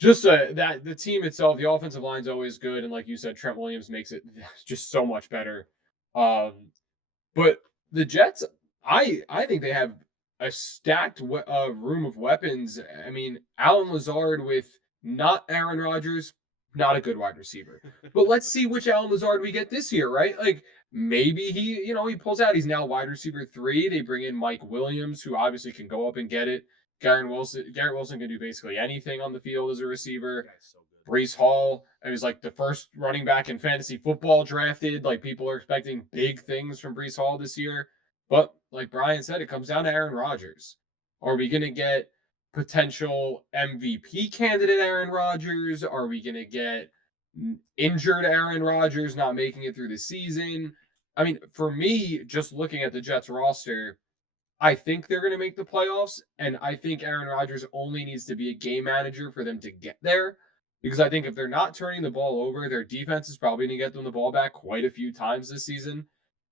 just that the team itself, the offensive line's always good, and like you said, Trent Williams makes it just so much better. Um, but the Jets, I think they have a stacked room of weapons. I mean, Alan Lazard with not Aaron Rodgers, not a good wide receiver. But let's see which Alan Lazard we get this year, right? Like maybe he pulls out. He's now wide receiver 3. They bring in Mike Williams, who obviously can go up and get it. Garrett Wilson can do basically anything on the field as a receiver. Guy's so good. Brees Hall, he was like the first running back in fantasy football drafted. Like people are expecting big things from Brees Hall this year. But like Brian said, it comes down to Aaron Rodgers. Are we going to get potential MVP candidate Aaron Rodgers? Are we going to get injured Aaron Rodgers not making it through the season? I mean, for me, just looking at the Jets roster, I think they're going to make the playoffs, and I think Aaron Rodgers only needs to be a game manager for them to get there. Because I think if they're not turning the ball over, their defense is probably going to get them the ball back quite a few times this season.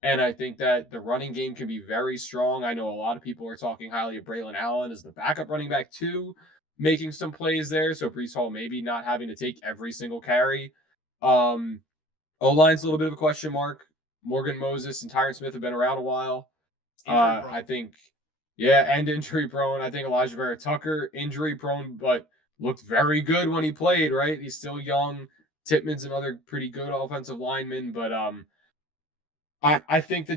And I think that the running game can be very strong. I know a lot of people are talking highly of Braylon Allen as the backup running back too, making some plays there. So Brees Hall maybe not having to take every single carry. O-line's a little bit of a question mark. Morgan Moses and Tyron Smith have been around a while. I think, yeah, and injury prone. I think Elijah Vera Tucker, injury prone, but looked very good when he played, right? He's still young. Tippmann's another pretty good offensive lineman, but I think the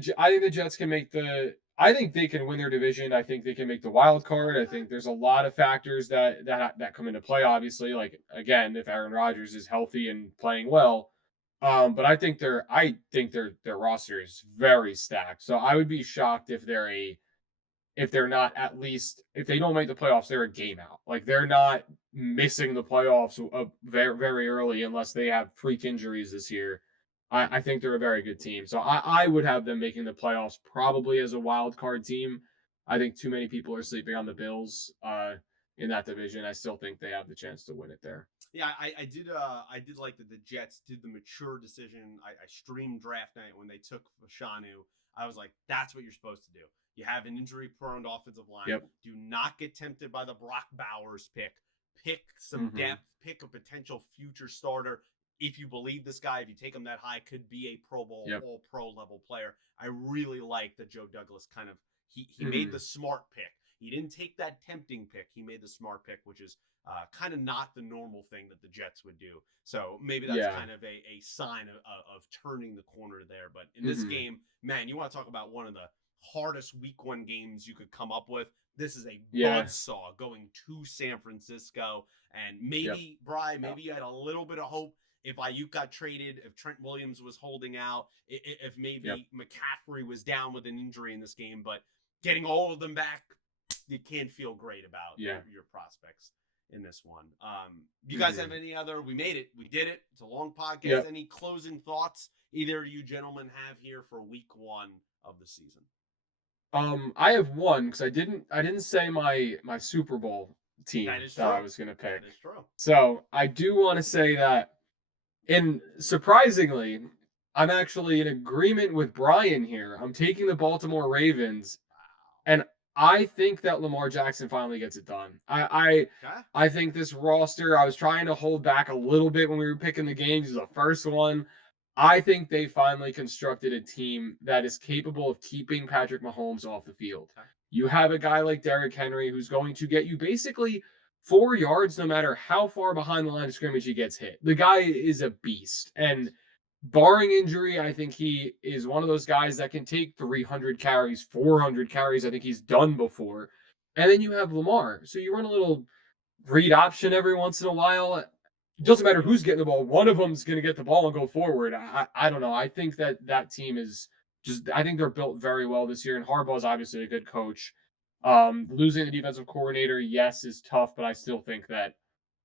Jets can make I think they can win their division. I think they can make the wild card. I think there's a lot of factors that come into play, obviously. Like again, if Aaron Rodgers is healthy and playing well. But I think their roster is very stacked. So I would be shocked if they're not at least if they don't make the playoffs, they're a game out. Like they're not missing the playoffs very very early unless they have freak injuries this year. I think they're a very good team. So I would have them making the playoffs probably as a wild card team. I think too many people are sleeping on the Bills in that division. I still think they have the chance to win it there. Yeah, I did like that the Jets did the mature decision. I streamed draft night when they took Fashanu. I was like, that's what you're supposed to do. You have an injury-prone offensive line. Yep. Do not get tempted by the Brock Bowers pick. Pick some depth. Pick a potential future starter. If you believe this guy, if you take him that high, could be a Pro Bowl, all-pro level player. I really like that Joe Douglas kind of he made the smart pick. He didn't take that tempting pick. He made the smart pick, which is kind of not the normal thing that the Jets would do. So maybe that's kind of a sign of turning the corner there. But in this game, man, you want to talk about one of the hardest week 1 games you could come up with. This is a buzzsaw going to San Francisco. And maybe, Bri, maybe you had a little bit of hope if Ayuk got traded, if Trent Williams was holding out, if maybe McCaffrey was down with an injury in this game. But getting all of them back, you can't feel great about your prospects in this one. You guys have any other? We made it. We did it. It's a long podcast. Any closing thoughts either of you gentlemen have here for week 1 of the season? I have one because I didn't say my Super Bowl team that I was gonna pick. That is true. So I do want to say that, and surprisingly, I'm actually in agreement with Brian here. I'm taking the Baltimore Ravens, and I think that Lamar Jackson finally gets it done. I think this roster, I was trying to hold back a little bit when we were picking the games. This is the first one. I think they finally constructed a team that is capable of keeping Patrick Mahomes off the field. You have a guy like Derrick Henry who's going to get you basically 4 yards no matter how far behind the line of scrimmage he gets hit. The guy is a beast. And barring injury, I think he is one of those guys that can take 300 carries, 400 carries. I think he's done before. And then you have Lamar. So you run a little read option every once in a while. It doesn't matter who's getting the ball. One of them's going to get the ball and go forward. I don't know. I think that team is I think they're built very well this year. And Harbaugh's obviously a good coach. Losing the defensive coordinator, yes, is tough, but I still think that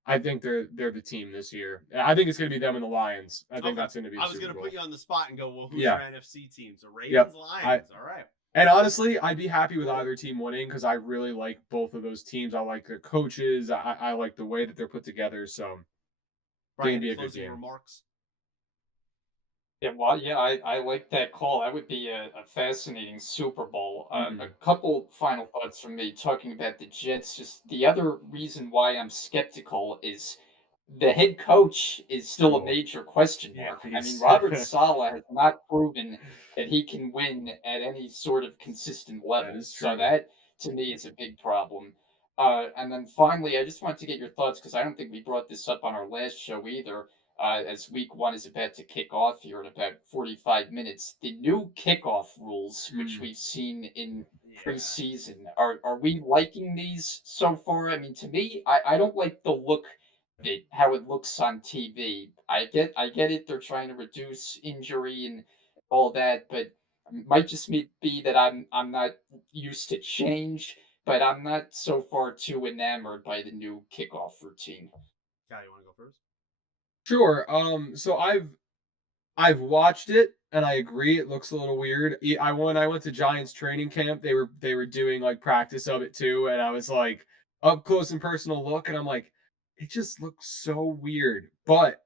I think they're the team this year. I think it's going to be them and the Lions. I think that's going to be. I was going to put you on the spot and go, well, who's your NFC team? So Ravens, Lions. All right. And honestly, I'd be happy with either team winning because I really like both of those teams. I like their coaches. I like the way that they're put together. So, Brian, closing remarks. Yeah, well, I like that call. That would be a fascinating Super Bowl. A couple final thoughts from me talking about the Jets. Just the other reason why I'm skeptical is the head coach is still a Oh, major question yeah, mark. I mean, he's Robert Saleh has not proven that he can win at any sort of consistent that level. is So true. that to me is a big problem. And then finally, I just want to get your thoughts because I don't think we brought this up on our last show either. As week one is about to kick off here in about 45 minutes, the new kickoff rules, which Mm. we've seen in Yeah. preseason, are we liking these so far? I mean, to me, I don't like the look how it looks on TV. I get it. They're trying to reduce injury and all that, but it might just be that I'm not used to change, but I'm not so far too enamored by the new kickoff routine. Cal, you want to go first? Sure. So I've watched it and I agree it looks a little weird. When I went to Giants training camp, they were doing like practice of it too, and I was like up close and personal look, and I'm like, it just looks so weird. But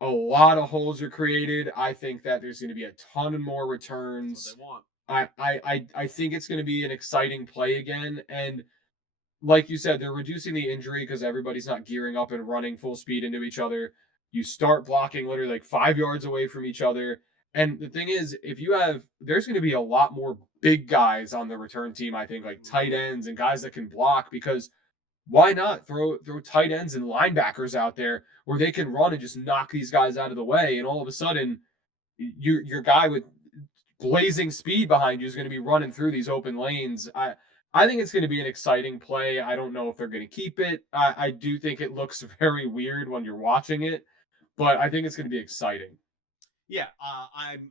a lot of holes are created. I think that there's going to be a ton more That's what they returns. want. I think it's going to be an exciting play again, and like you said, they're reducing the injury because everybody's not gearing up and running full speed into each other. You start blocking literally like 5 yards away from each other. And the thing is, there's going to be a lot more big guys on the return team, I think, like tight Mhm. ends and guys that can block because why not throw tight ends and linebackers out there where they can run and just knock these guys out of the way? And all of a sudden, your guy with blazing speed behind you is going to be running through these open lanes. I think it's going to be an exciting play. I don't know if they're going to keep it. I do think it looks very weird when you're watching it, but I think it's going to be exciting. Yeah,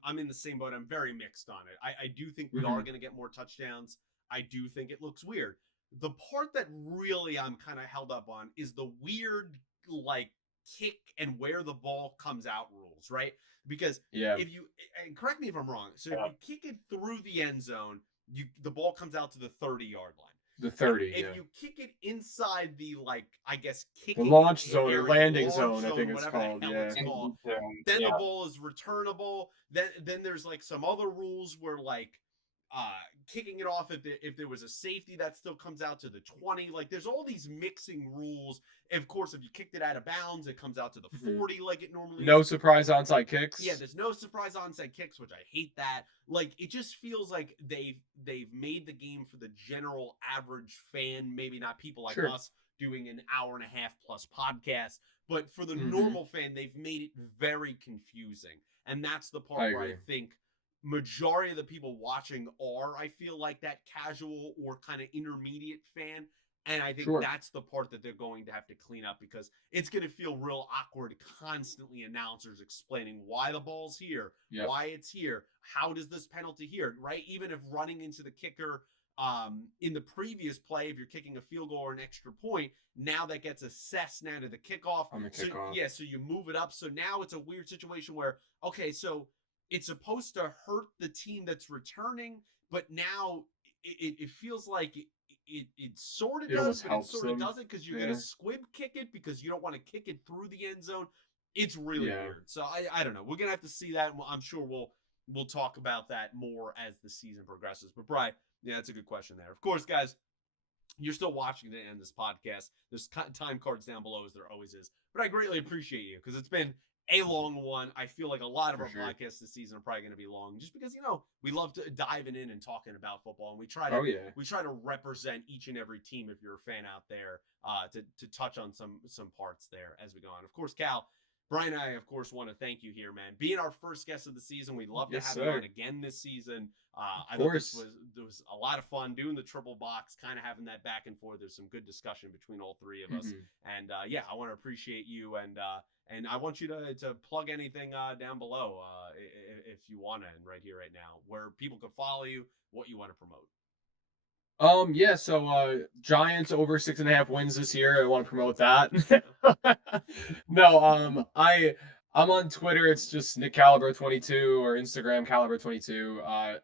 I'm in the same boat. I'm very mixed on it. I do think we are Hmm. going to get more touchdowns. I do think it looks weird. The part that really I'm kind of held up on is the weird like kick and where the ball comes out rules, right? Because Yeah, if you and correct me if I'm wrong, so if Yeah. you kick it through the end zone, the ball comes out to the 30-yard line. the But 30. if Yeah, you kick it inside the like I guess the kicking launch zone or area, landing launch zone, I think zone, it's whatever the called. hell Yeah. it's called, then the Yeah. ball is returnable. Then there's like some other rules where like kicking it off if there was a safety that still comes out to the 20. Like there's all these mixing rules. Of course, if you kicked it out of bounds, it comes out to the Mhm. 40 like it normally is. No surprise onside Yeah, kicks. there's no surprise onside kicks, which I hate that. Like it just feels like they've made the game for the general average fan, maybe not people like Sure. us doing an hour and a half plus podcast, but for the Hmm. normal fan, they've made it very confusing. And that's the I part where I agree. think majority of the people watching are, I feel like, that casual or kind of intermediate fan. And I think Sure. that's the part that they're going to have to clean up because it's going to feel real awkward constantly announcers explaining why the ball's here, Yep. why it's here, how does this penalty here, right? Even if running into the kicker in the previous play, if you're kicking a field goal or an extra point, now that gets assessed now to the kickoff. On the So kickoff. yeah, so you move it up. So now it's a weird situation where okay, so it's supposed to hurt the team that's returning, but now it feels like it sort of It does, almost but it helps sort of them. doesn't because you're gonna Yeah. squib kick it because you don't want to kick it through the end zone. It's really Yeah. weird. So I don't know. We're gonna have to see that. And I'm sure we'll talk about that more as the season progresses. But Brian, yeah, that's a good question there. Of course, guys, you're still watching the end of this podcast. There's time cards down below as there always is. But I greatly appreciate you because it's been a long one. I feel like a lot of For our sure. podcasts this season are probably going to be long, just because we love to diving in and talking about football, and Oh yeah. we try to represent each and every team. If you're a fan out there, to touch on some parts there as we go on. Of course, Cal. Brian and I, of course, want to thank you here, man. Being our first guest of the season, we'd love to Yes, have you on sir. again this season. Of I thought this course. was a lot of fun doing the triple box, kind of having that back and forth. There's some good discussion between all three of us, Hmm. and yeah, I want to appreciate you, and I want you to plug anything down below if you want to, and right here, right now, where people can follow you, what you want to promote. Yeah, so Giants over 6.5 wins this year. I want to promote that. No, I'm on Twitter, it's just Nick Caliber 22 or Instagram Caliber 22. I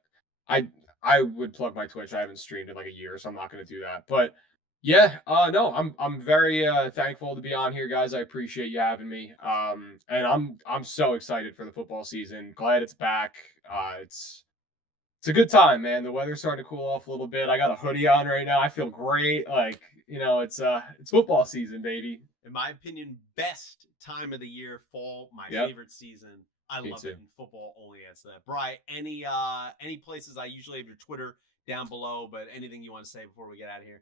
I would plug my Twitch. I haven't streamed in like a year, so I'm not gonna do that. But yeah, no, I'm very thankful to be on here, guys. I appreciate you having me. And I'm so excited for the football season. Glad it's back. It's a good time, man. The weather's starting to cool off a little bit. I got a hoodie on right now. I feel great. Like, it's football season, baby. in my opinion, best time of the year, fall, my Yep. favorite season. I Me love too. it, and football only adds to that. Bri, any places? I usually have your Twitter down below, but anything you want to say before we get out of here?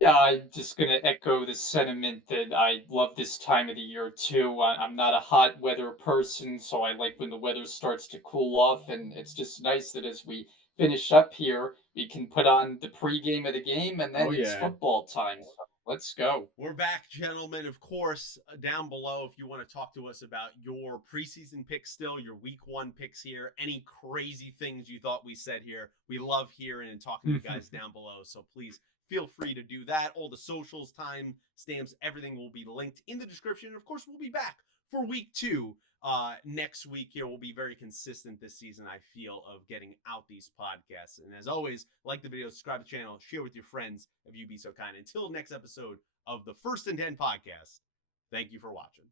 Yeah, I'm just gonna echo the sentiment that I love this time of the year too. I'm not a hot weather person, so I like when the weather starts to cool off, and it's just nice that as we finish up here, we can put on the pregame of the game, and Oh then it's yeah. football time. So let's go. We're back, gentlemen. Of course, down below, if you want to talk to us about your preseason picks still, your week 1 picks here, any crazy things you thought we said here, we love hearing and talking to you guys down below. So please feel free to do that. All the socials, time stamps, everything will be linked in the description. And of course, we'll be back for week 2 next week here. We'll be very consistent this season, I feel, of getting out these podcasts. And as always, like the video, subscribe to the channel, share with your friends if you be so kind. Until next episode of the First and 10 podcast, thank you for watching.